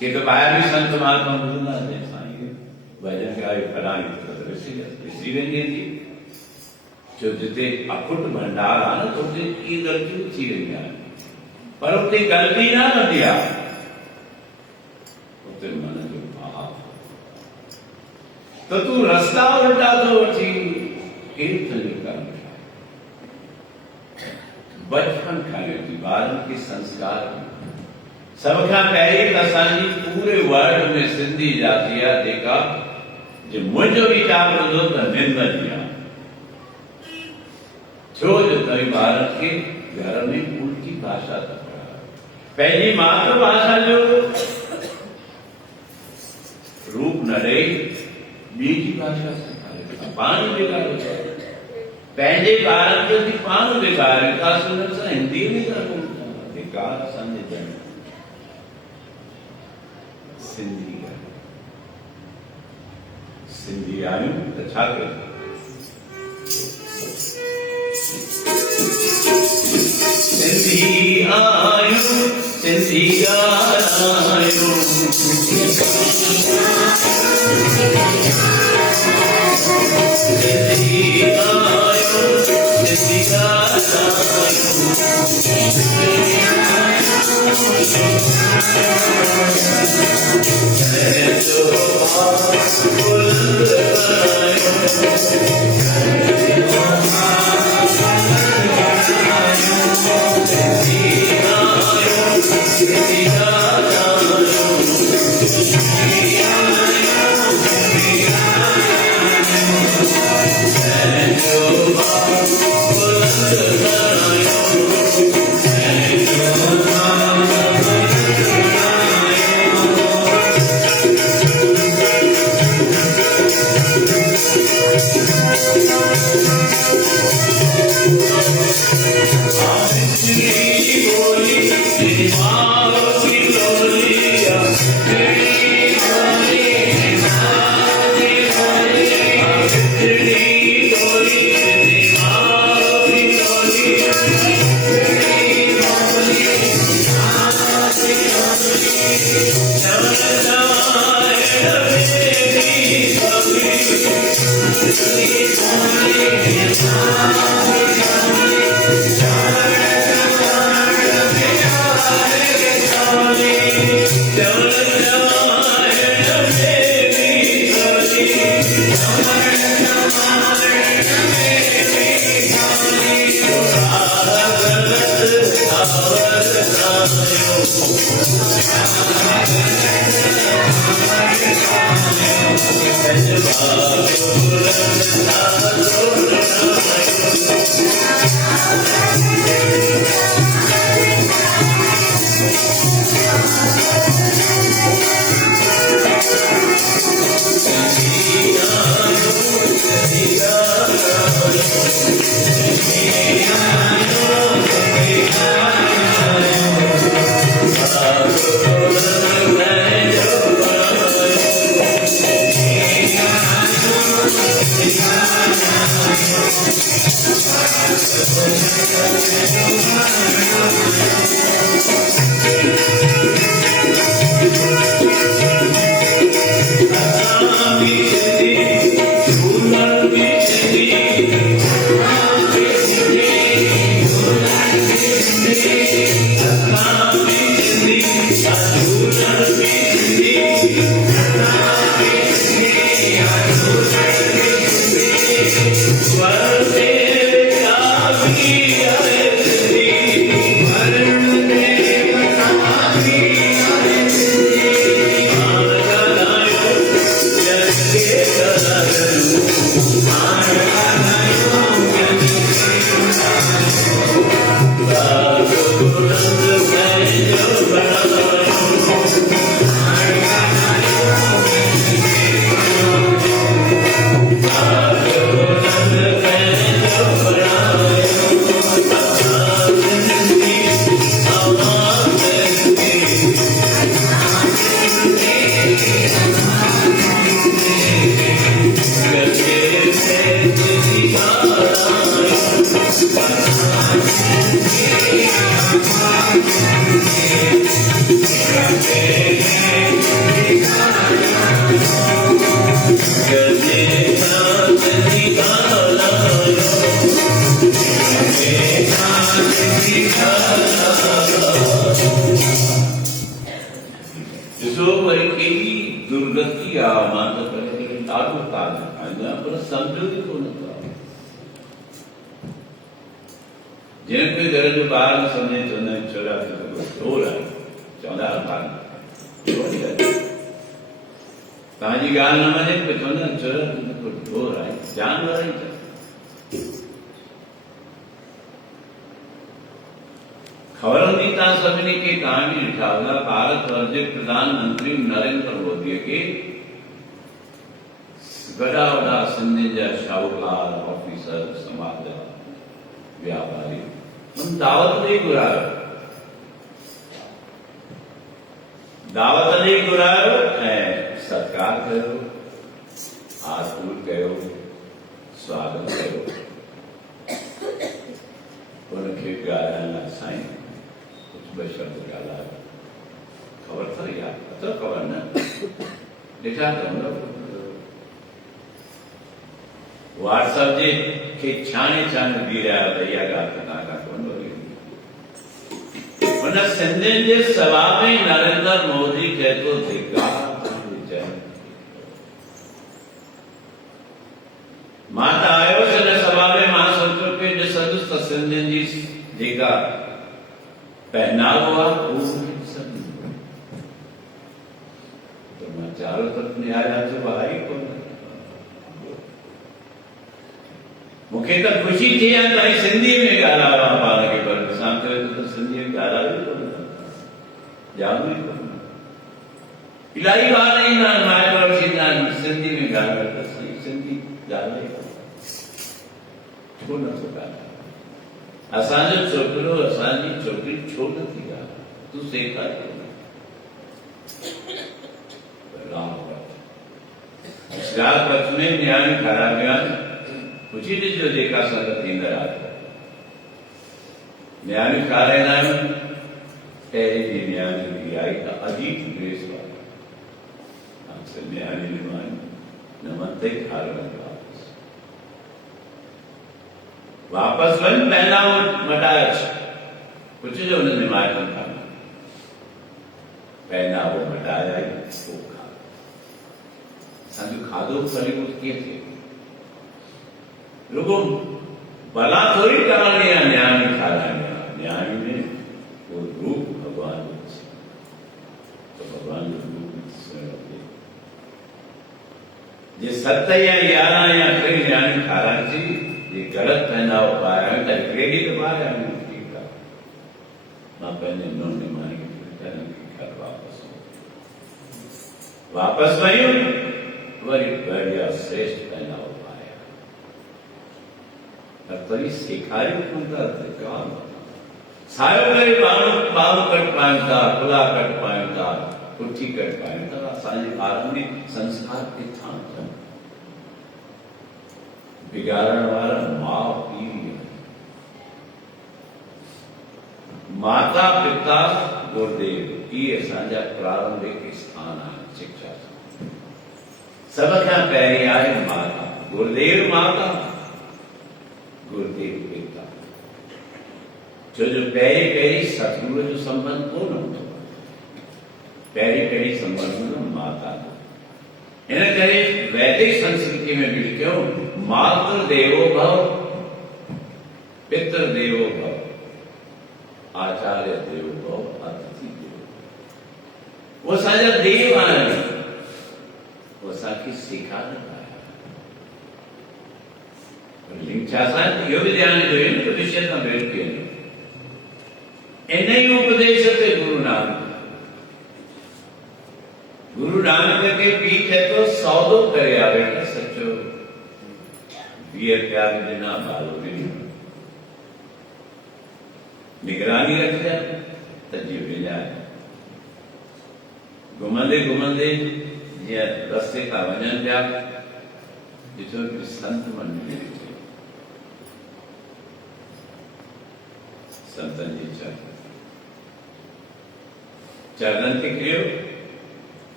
के तो ॿाहिरि बि संत महात्मा ॿुधंदासीं साईं भॼन ॻायो फलाणी विसरी वेंदी थी छो जिते अखुट भंडार आहे न त उते इहे ग़लतियूं थी वेंदियूं आहिनि पर उते ग़लती न रहंदी आहे उते मन जो भाव त तूं रस्ता उल्टा थो वठी केरु तुंहिंजो कर्म बचपन खां वठी ॿारनि खे संस्कार सब खां पहिरीं त असांजी पूरे वर्ल्ड में सिंधी जाती आहे जेका जो मुंहिंजो वीचार हूंदो त निंद जी आहे छो जो तव्हां ॿारनि खे घर में उल्टी भाषा था पढ़ायो पंहिंजी मातृभाषा जो रूप न ॾेई બીજી ભાષા શીખાડે પાન બેગાડે पंहिंजे ॿारनि खे बि पाण ॾेखारे था सुननि सां हिंदी में था धिकार असांजे जन सिंधी सिंधी आहियूं त छा कयूं सिंधी आहियूं सिंधी ॻाल्हायूं खबर होती सभिनी खे कहानी लिखा हुआ भारत वर्ष जे प्रधानमंत्री नरेंद्र मोदी के वॾा वॾा सिंधियुनि जा शाहूकार ऑफिसर समाज जा व्यापारी उन दावत ॾेई घुरायो, दावत ॾेई घुरायो ऐं सत्कार कयो, हाथ पूर कयो, स्वागत कयो। उनखे ॻाल्हाइण लाइ साईं कुझु ॿ शब्द ॻाल्हायो। ख़बर अथव यार? अथव ख़बर न? ॾिठा अथव व्हाट्सएप जे खे छाणे छाणे बीह रहिया त इहा ॻाल्हि त तव्हां खां कोन वरी। हुन सिंधियुनि जे सभा में नरेंद्र मोदी चए थो मां त आयोसि हिन सभा में, मां सोचियो पियो ॾिसंदुसि त सिंधियुनि जी जेका पहनावो आहे उहो ॾिसंदुसि, त मां चारो तरफ़ निहारिया थो आहे ई कोन। मूंखे त ख़ुशी थी आहे त सिंधी में ॻाल्हायो आहे पाण खे, पर ॾिसां पियो त सिंधी में ॻाल्हायो ई कोन, ॼाणू ई कोन। इलाही ॿार ईंदा आहिनि माइट थींदा आहिनि सिंधी में ॻाल्हायो त सिंधी ॻाल्हाए छो नथो ॻाल्हाए? असांजो छोकिरो असांजी छोकिरी छो नथी ॻाल्हाए? तूं सेखार पक्ष में न्याणी ठाराहिया आहिनि। पुछी ॾिजो जेका संगत ईंदड़ आहे, न्याणी ठाराहींदा आहियूं। पहिरीं जी न्याणी बि आई त अजीब ड्रेस वारी न्याणी न मथे ठाराहियो वापस वञ, पहनावो मटाए अच। पुछिजो हुननि माइटनि खां, पहनावो मटाए आई पोइ खाधो। असांजो खाधो फलीभूत कीअं थिए? रुगो भला थोड़ी करणी आहे न्याणी ठाराहिणी आहे। न्याणी में वो रूप भगवान जो, तो भगवान जो रूप जे 7 या 11 या 3 न्याणी ठाराहिण थी, ये गलत पहनावो पाया है त क्रेडिट पाया है। ठीक है, मां पंहिंजे नोने मानी खे घर वापस वयूं, वरी बढ़िया श्रेष्ठ पहनावो तरी सेखारियो कोन था। सायो करे बाबू कट पायूं था, खुला कट पायूं था, पुठी कट पायूं था। असांजे ॿारनि में संस्कार किथां था? बिगाड़ण वारा माउ पीउ, माता पिता गुरुदेव, इहे असांजा प्रारंभिक स्थान आहिनि शिक्षा। सभ खां पहिरीं आहे माता, गुरुदेव माता, गुरुदेव पिता। छो जो पहिरीं सतगुरु जो संबंध कोन हूंदो, पहिरीं संबंध माता। इन करे वैदिक संस्कृति में भी लिखियो, मातृ देवो भव, पितृ देवो भव, आचार्य देवो भव, अतिथि देवो। वो असांजा देव आहिनि, वो असांखे सेखारनि। इहो बि ध्यानु ॾियो त विषय खां भेट कयो। इन ई उपदेश ते गुरु नानक खे पी थे तो सौदो करे आ बेटा सचो, 20 प्यार ॾिना, बालो ॾिनो, निगरानी रखिया त जी विञाए। घुमंदे घुमंदे जीअं रस्ते खां वञनि पिया, ॾिठो कि संत मंडली, संतन जी चरणन खे किरियो,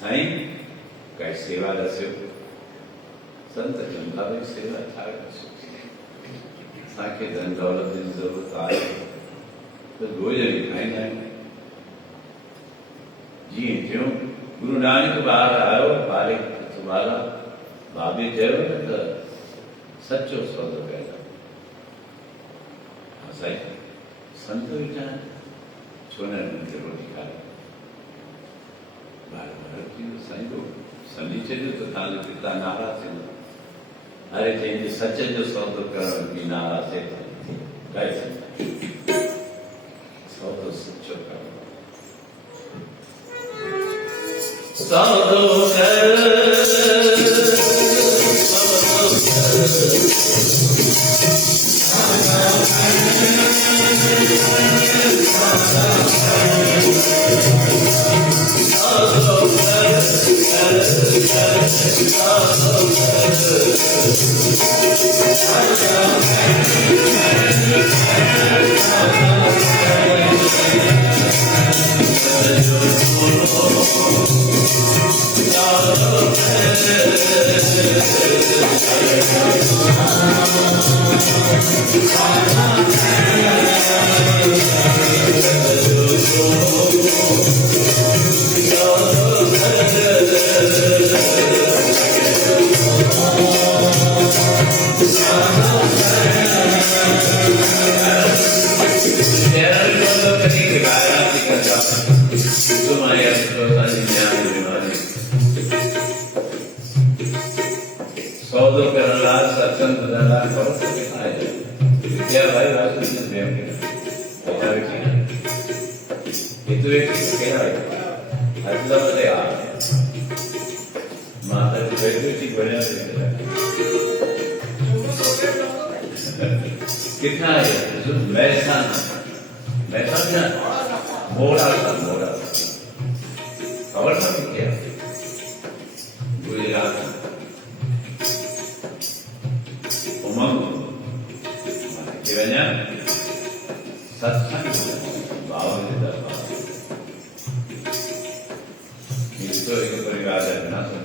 साईं काई सेवा दस्यो। संत चवंदा भई सेवा छा कजो, असांखे धन दौलत जी ज़रूरत आहे त रोज़ ई खाईंदा आहियूं। जीअं थियो गुरु नानक ॿाहिरि आयो, ॿारे सुभाला भाभी चयो न त सचो सौदो कयो। साईं संत वेठा छो न रोटी खाए? साईं तो सनी चयो त तव्हांजो पिता नाराज़ थींदो। अरे जंहिंजे सच जो सौदो करण बि नाराज़ थिए, सौदो सचो करणो, सौदो कर कितना है जो मैसान क्या मोड़ा खबर था क्या गुजरात उमंग kebanyakan satsang bawa kita itu peribahasa kenapa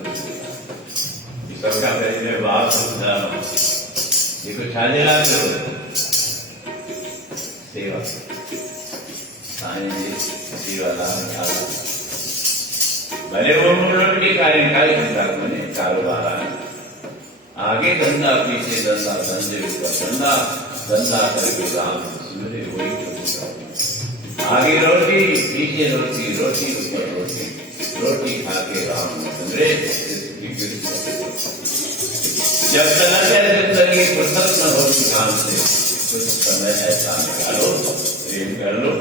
misalkan dari bahasa sudah itu cahaya itu सेवा साईं सेवादार भले वो मुल्क के कार्यकारी में कारोबार आगे धंधा पीछे धंधा धंधे ऊपर धंधा धंधा करके राम सुनते वही आगे रोटी पीछे रोटी रोटी ऊपर रोटी रोटी खा के राम सुनरे जब चला जाए जब तक ये प्रसन्न हो काम से कुछ समय ऐसा निकालो प्रेम कर लो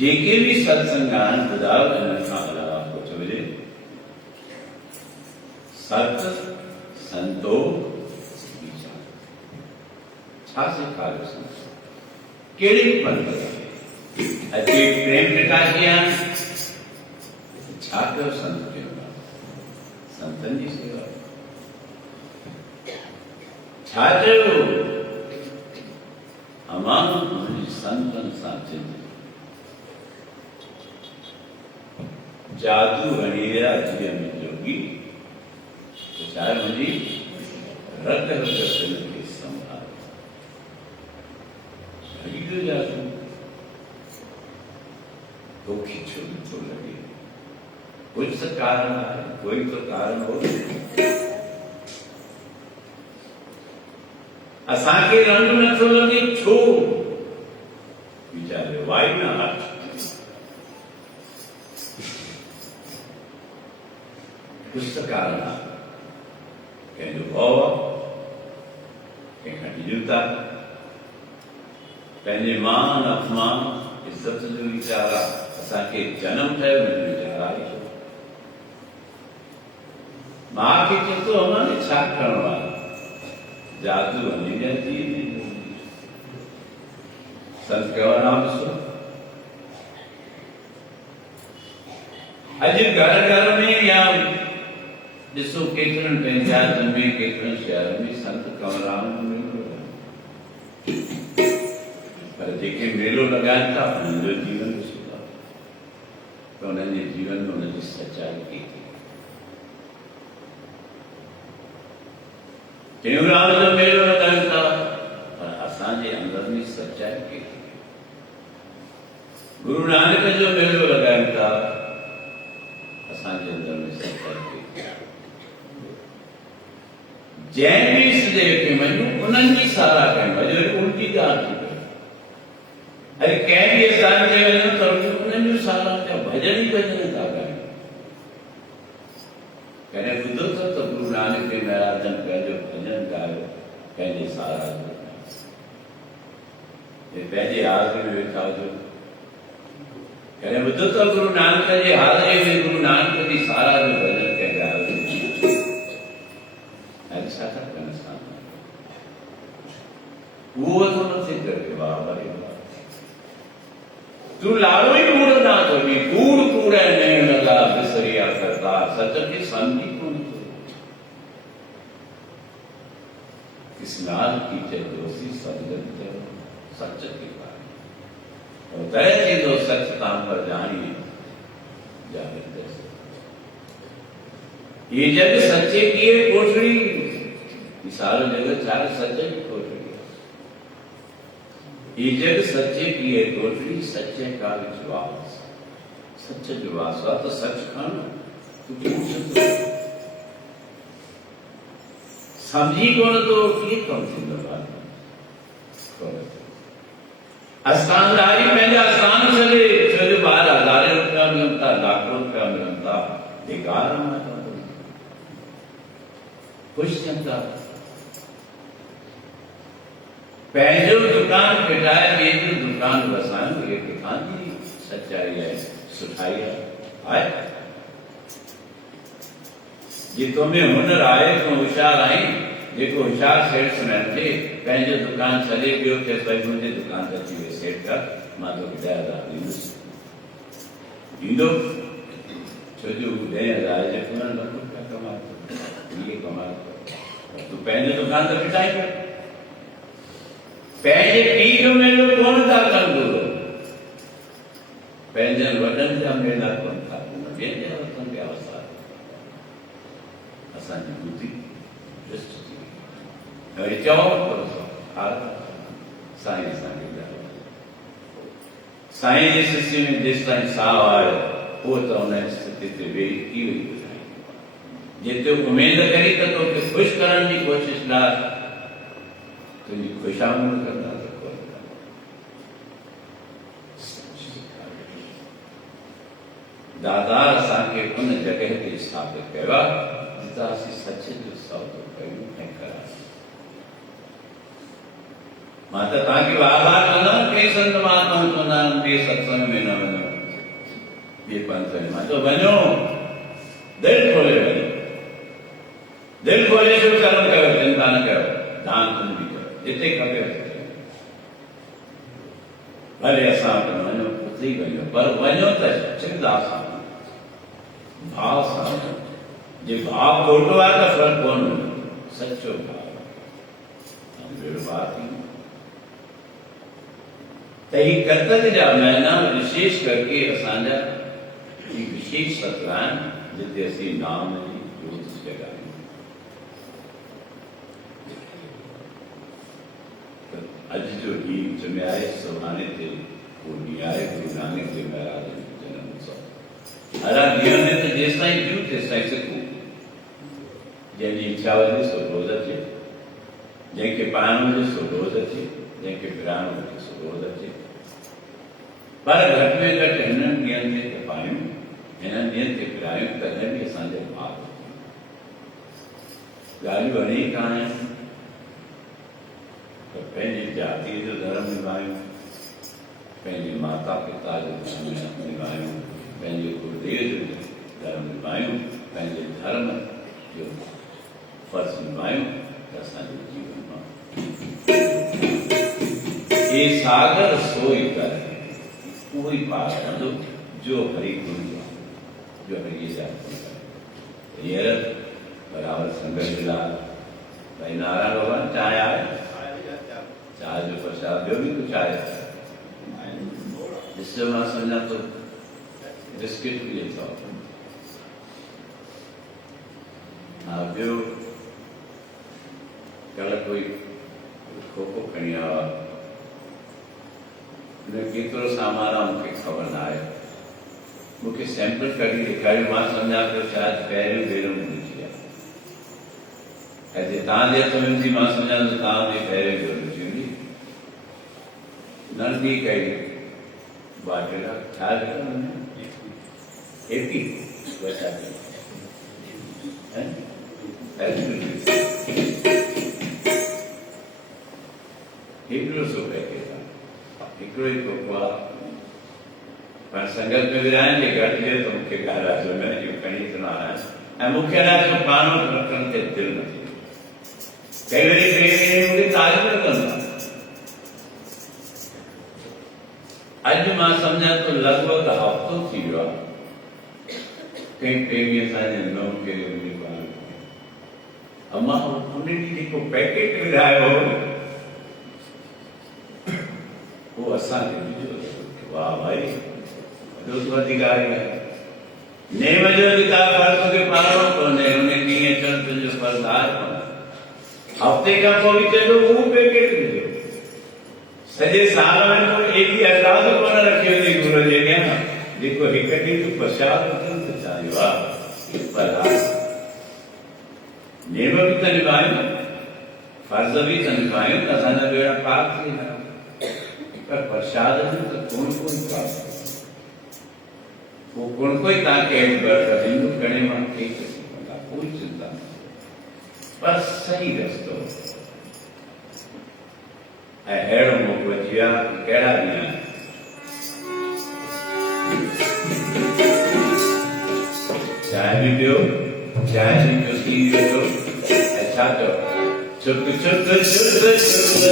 जेके भी सत्संगान ॿुधायो इन खां अलावा कुझु हुजे सत संतोष वीचार छा सेखारियो संत कहिड़ी बि पंथ अचे प्रेम प्रकाशिया छा कयो संत चवंदा संतनि जी सेवा छा चयो अमां मुंहिंजी संतनि सां जिंदगी जादू हणीरा जीवन जोगी चार मुझी रत रत के संभाल हरी जादू तो खींचो तो लगे कुछ तो कारण है कोई तो कारण हो असांखे रंग नथो लगे छो विचारे वाई ना हाथ कुछ तो कारण है कंहिंजो भव कंहिंखां ॾिजूं था पंहिंजे मान अपमान इज़त जो वीचार आहे असांखे जनम ठहियो हुनजो वीचार आहे मां खे चए थो हमारे छा करणो आहे जादू हली जाती संत कंवरराम ॾिसो अॼु घर घर में या ॾिसो केतिरनि पंचायतुनि में केतिरनि शहरनि में संत कंवरराम जो मेलो लॻाइनि पर जेके मेलो लॻाइनि था उन्हनि जो जीवन ॾिसो था त उन्हनि जे जीवन में उनजी सचाई केतिरी टेऊंराम जो मेलो लॻाइनि था पर असांजे अंदर में सचाई केतिरी गुरु नानक जो मेलो लॻाइनि था असांजे अंदर में सचाई केतिरी जैन भी सदैव के वञूं उन्हनि जी सारा कयूं अॼु उल्टी ॻाल्हि थी पई अरे कंहिं बि स्थान ते वञूं त उन्हनि जूं सारा कयूं भॼन ई भॼन था ॻायूं कॾहिं ॿुधो अथव त गुरु नानक देव महाराजनि पंहिंजो भॼन ॻायो पंहिंजे सारा जो पंहिंजे हाज़िरी में वेठा हुजो कॾहिं ॿुधो अथव गुरु नानक जे हाज़िरी में गुरु नानक जी सारा जो भॼन कंहिं ॻायो ऐसा था करना वो तो न से करके बाबा रे तू लाड़ो ही कूड़ ना तो भी कूड़ कूड़े नहीं लगा बिसरिया करता सच की संधि कौन इस नाल की चे दोषी सदगत सच की बात और तरह के जो सच काम पर जानिए जाने ये जग सच्चे किए कोठड़ी सारो जगत चार सच्चे की कोठड़ी ये जग सच्चे किए कोठड़ी सच्चे का विश्वास सच्चे विश्वास तो सच खाना तू क्यों समझी कौन तो ये कौन सी बात स्थानदारी पहले स्थान चले चले 12,000 रुपया मिलता लाखों रुपया मिलता बेकार खुश जनता पंहिंजो दुकान फिटाए ॿिए जो दुकान वसायूं ये किथां जी सच्चाई है सुठाई है जे तोमें हुनर आहे तूं होशियार आहीं जेको होशियार सेठ सुञाण थे पंहिंजो दुकान छॾे पियो थे भई मुंहिंजे दुकान ते अची वे सेठ कर मां तोखे 10,000 ॾींदुसि ॾींदो छो जो 10,000 जे 15 लख रुपया कमाए ये कमाए तूं पंहिंजो दुकान ते फिटाई कर पंहिंजे पीउ जो मेलो कोन था कनि पंहिंजनि वॾनि जा मेला कोन था कनि ॿियनि जे वतन खे अवसर असांजी बुद्धि भ्रष्ट थी वई वरी चओ साईं असांखे साईं जी शिष्य में जेसि ताईं साहु आहे उहो त हुन स्थिति ते वेही की वई ॿुधाई जेतिरो उमेद करी त तोखे ख़ुशि करण जी कोशिशि न तुंहिंजी ख़ुशामद कंदा त कोन दादार असांखे उन जॻह ते स्थापित कयो आहे जितां असीं सच जो सौदो कयूं ऐं करायूं मां त तव्हांखे वार-वार कंदो के संत महात्मा चवंदा आहिनि ॿिए सत्संग में न वञो ॿिए पंथ में मां चयो वञो दिलि खोले वञो दिलि खोले जो कर्म कयो चिंता न कयो दान पुण्य बि कयो जिते खपे भले असां वञो उते ई वञो पर वञो त चिंता सां भाव सां जे भाव खोटो आहे त फल कोन सचो भाव बात त ही कर्तव्य जा महीना विशेष करके असांजा एक विशेष सतरान जिते असी नाम जी जोत जगाई अज जो गीत जमाए सुहाने थे वो न्याय गुरु नानक देव महाराज जन्म उत्सव अरा जीवन में तो जेस ताईं जीव तेस ताईं सिखूं जंहिंजी इच्छा हुजे सो रोज़ अचे जंहिंखे पाइणो हुजे सो रोज़ अचे जंहिंखे विराइणो हुजे सो रोज़ अचे पर घटि में घटि हिननि ॾींहंनि ते पायूं हिननि ॾींहंनि ते विरायूं तॾहिं बि असांजे भाउ ॻाल्हियूं अनेक आहिनि तो पंहिंजी जाति जो धर्म निभायूं पंहिंजे माता पिता जो धर्म निभायूं पंहिंजे गुरुदेव जो धर्म निभायूं पंहिंजे धर्म जो फर्ज़ निभायूं त असांजे जीवन मां ये सागर सोई कर कोई पार कंदो जो हरि गुरु जो हरि जा हींअर बराबरि संगत जे लाइ भाई नारायण भॻवान चांहि आहे चाय जो प्रसाद ॿियो बि कुझु आहे ॾिसो मां सम्झां थो बिस्किट बि अथव हा ॿियो कल्ह कोई खोखो खणी आयो आहे हुन केतिरो सामान आहे मूंखे ख़बर न आहे मूंखे सैंपल कढी ॾेखारियो मां सम्झां पियो शायदि पहिरियों भेरो रुची आहे ऐं जे तव्हांजे हथ में हूंदी मां सम्झां थो तव्हांजे पहिरियों भेरो रुची हूंदी नंढी कई बाटल छा एपी वैसा हिकिड़ो सौ पैकेट आहे हिकिड़ो ई कोको आहे पर संगत में विराइण जे घटि थिए त मूंखे ॻाल्हि आहे न इहो खणी अचिणो आहे ऐं मूंखे अलाए छो पानो रखण ते दिलि न थी कई वरी मूंखे तारीफ़ कंदा अॼु मां सम्झां थो लॻभॻि हफ़्तो थी वियो आहे कंहिं प्रेमीअ असांजे नओं कयो अमां उन ॾींहुं जेको पैकेट विरायो वो असांखे ॾिजो वाह भाई वॾो तो अधिकारी आहे नेम जो अधिकार फर्ज़ खे पालणो कोन्हे उन ॾींहुं अचण तुंहिंजो फर्ज़ आहे कोन हफ़्ते खां पोइ चइजो उहो पैकेट ॾिजो सॼे साल में कोई एॾी अरदास कोन रखी हुई गुरू जे अॻियां जेको हिकु ॾींहुं तूं प्रसाद वठनि त चाहे वाह पर नेम बि त निभायूं फर्ज़ बि त निभायूं त असांजा बेड़ा पार थी वेंदा पर प्रसाद में तो कौन पास वो कौन कोई ताकि हिंदू गणे मां कोई चिंता नहीं पर सही रस्तो ऐं अहिड़ो मौक़ो अची विया कहिड़ा ॾींहं चांहि बि पियो चांहि बि पियो थी वेठो ऐं छा चओ चुप चुप चुप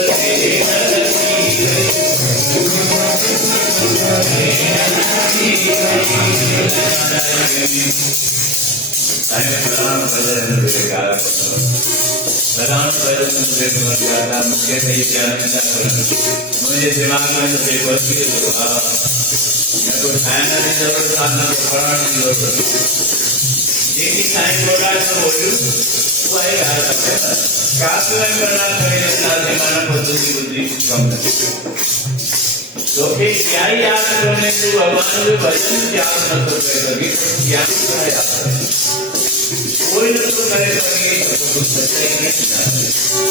मुझे दिमाग में तो क्या याद करने को भगवान के भजन याद न तो करेगी क्या याद कोई न तो करे तो सच्चाई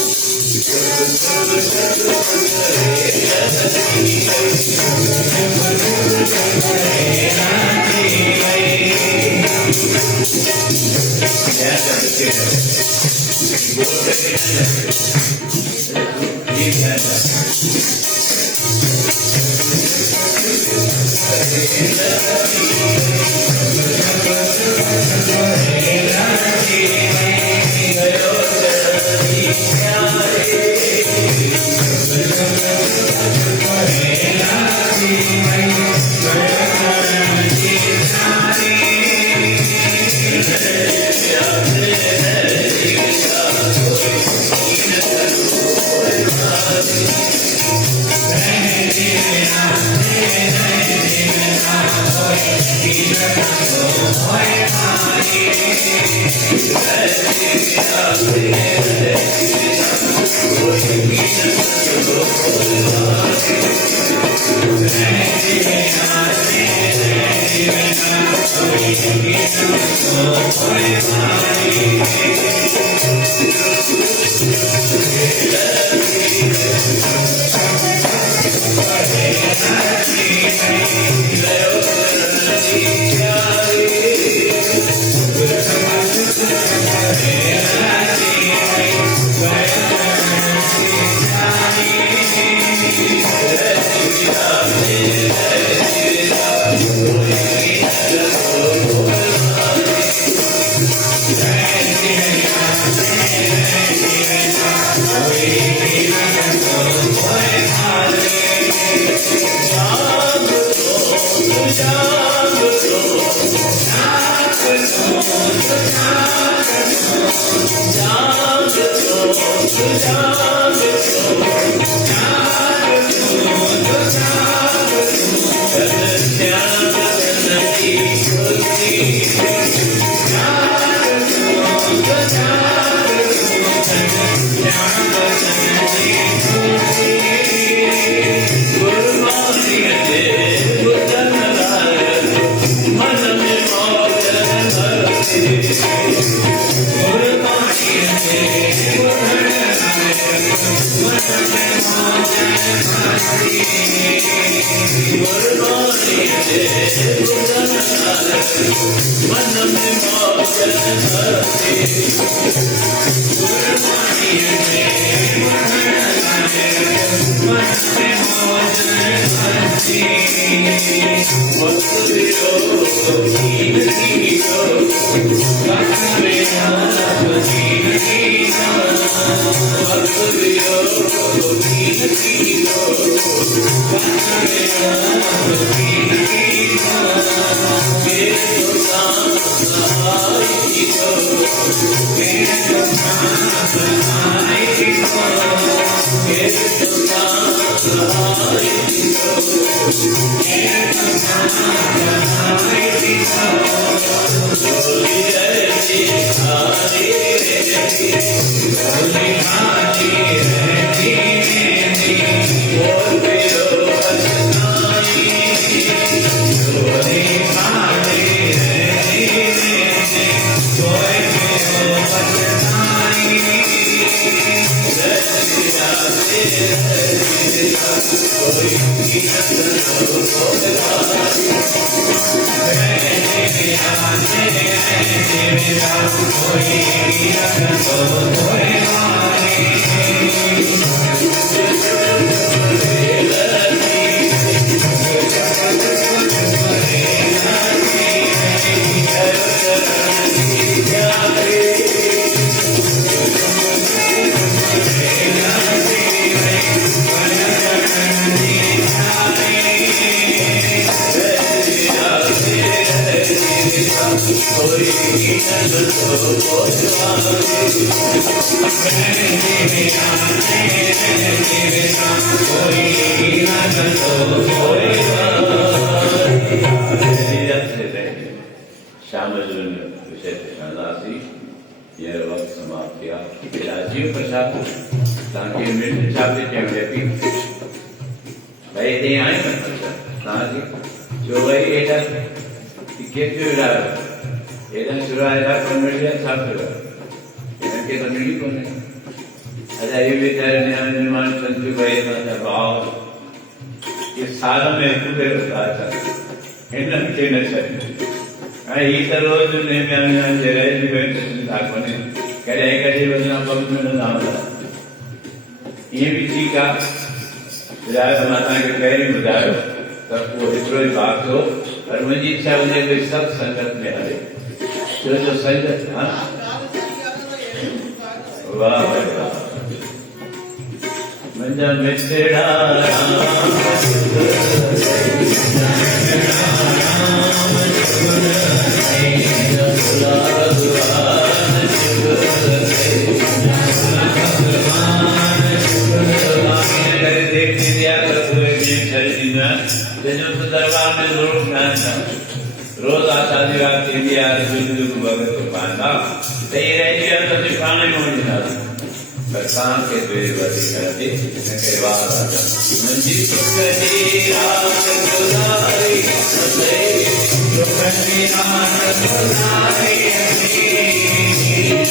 Thank you.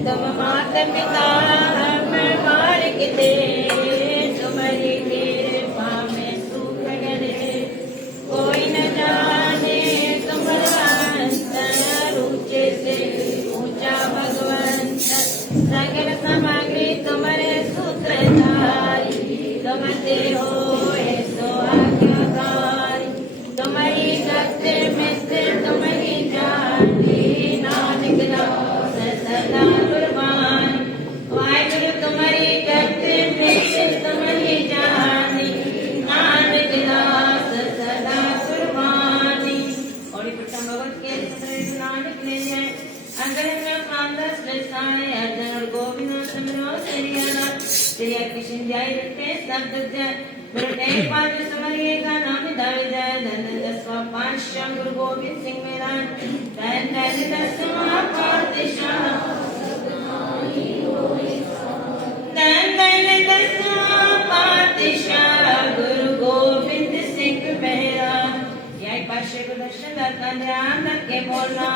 तुम मात पिता हम मार्ग दे, तुम्हारी कृपा में सुख गए। कोई न जाने तुम्हारा अंतर, ऊंचे से ऊंचा भगवंत। सगल सामग्री तुम्हारे सूत्रधारी, तुम देहो सो आज्ञाकारी। तुम्हारी सत्य मित्र तुम्हारी जानी, नानक दास सदा कुर्बान। वाहिगुरु तुम्हारी करते मित्र तुम्हारी जानी, नानक दास सदा कुर्बानी। और प्रथम भगवत के नानक ने जय अंग्रेज कांदस रसाए अर्जन और गोविंद समरो श्री कृष्ण जय रखे शब्द जय गुरु तेग बहादुर समरिएगा नाम दावे जय धन दसवां पातशाह गुरु गोबिंद सिंह मेरा धन धन दसवां पातशाह धन धन दसवां पातशाह गुरु गोबिंद सिंह मेरा यही पातशाह को दर्शन का ध्यान रख के बोलना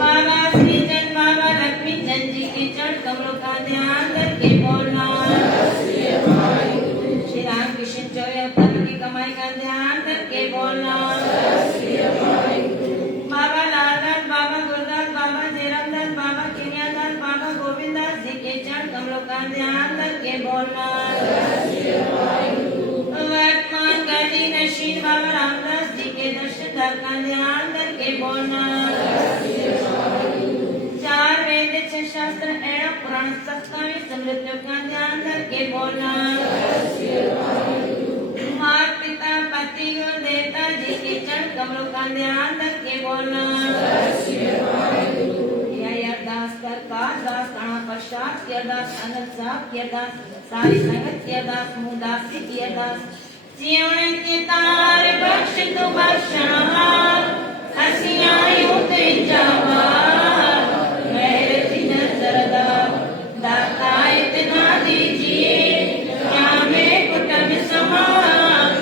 बाबा श्रीचंद बाबा लक्ष्मी चंद जी के चरण कमलों का ध्यान करके बोलना श्री राम कृष्ण चौदह पद की कमाई का ध्यान करके बोलना बाबा लालदास बाबा गुरदास बाबा जयरामदास बाबा किनियादास बाबा गोविंदास जी के चरण कमलों का ध्यान करके बोलना वर्तमान गाजी नशीन बाबा रामदास जी के दर्शन का ध्यान करके बोलना चार वेद छह शास्त्र एवं पुराण सत्तावीं समृद्धियों का ध्यान करके बोलना माता पिता पति और देवता जी के चरण कमलों का ध्यान करके बोलना यह अरदास कर दास कणा पश्चात की अरदास अनंत साहब की अरदास सारी संगत की अरदास मुदासी की अरदास जीवन की तार बख्श तू बख्शना हसियां उतरी जावा दाता इतना दीजिए क्या मैं कुटुंब समान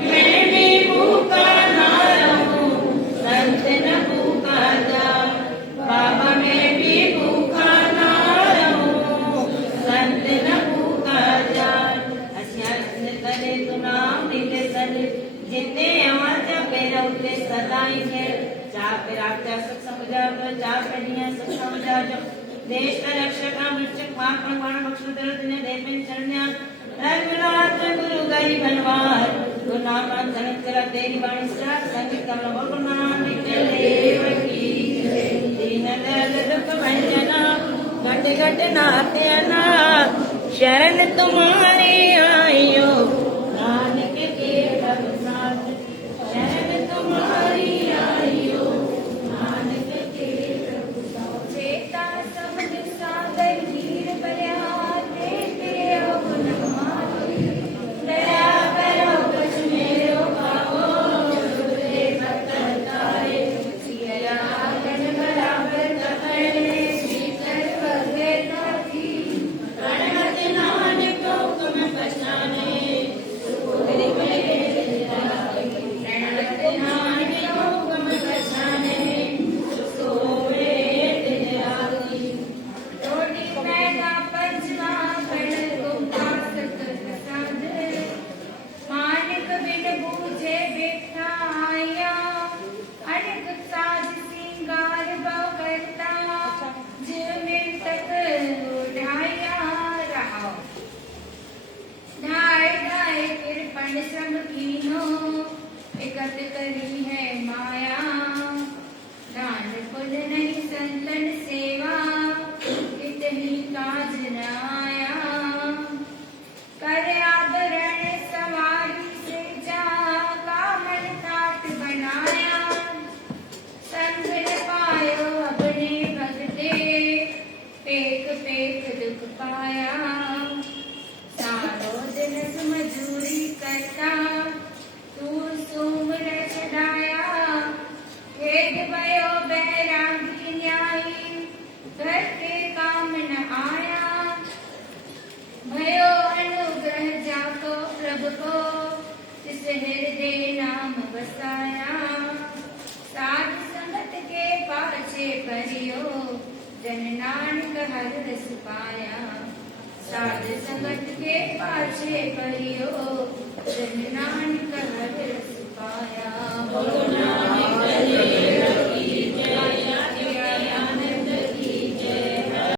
मैं भी भूखा ना रहूं संत न भूखा जा बाबा मैं भी भूखा ना रहूं संत न भूखा जा हसियार करे तो नाम दिले सने जितने आवाज पेरा उठे सदाई है चाह पे राजा सब समझा चाह पे निया सब समझा जो देश का रक्षक मृक्षक मां प्रमाण बख्शो तेरे दुनिया देश में शरण्या रघुनाथ गुरु गई बनवार गुरु नाम संत करा तेरी वाणी साथ संगीत कमल बोल नाम देव की दीन दर्द दुख भंजना घट घट नाते ना शरण तुम्हारी आइयो नानक के प्रभुनाथ शरण तुम्हारी आइयो नानक के प्रभुनाथ चेता करी है माया दान पुण्य नहीं संतन सेवा कितनी काज न आया कर आभरण सवारी से जा कामन तात बनाया संग न पायो अपने भगते पेक पेक दुख पाया सारो दिन मजूरी करता तू सुमर चढ़ाया खेद भयो बैरागी न्यायी घर के काम न आया भयो अनुग्रह जाको प्रभु को जिस हृदय नाम बसाया साध संगत के पाछे परियो जन नानक हर रस पाया साध संगत के पाछे परियो जन नानक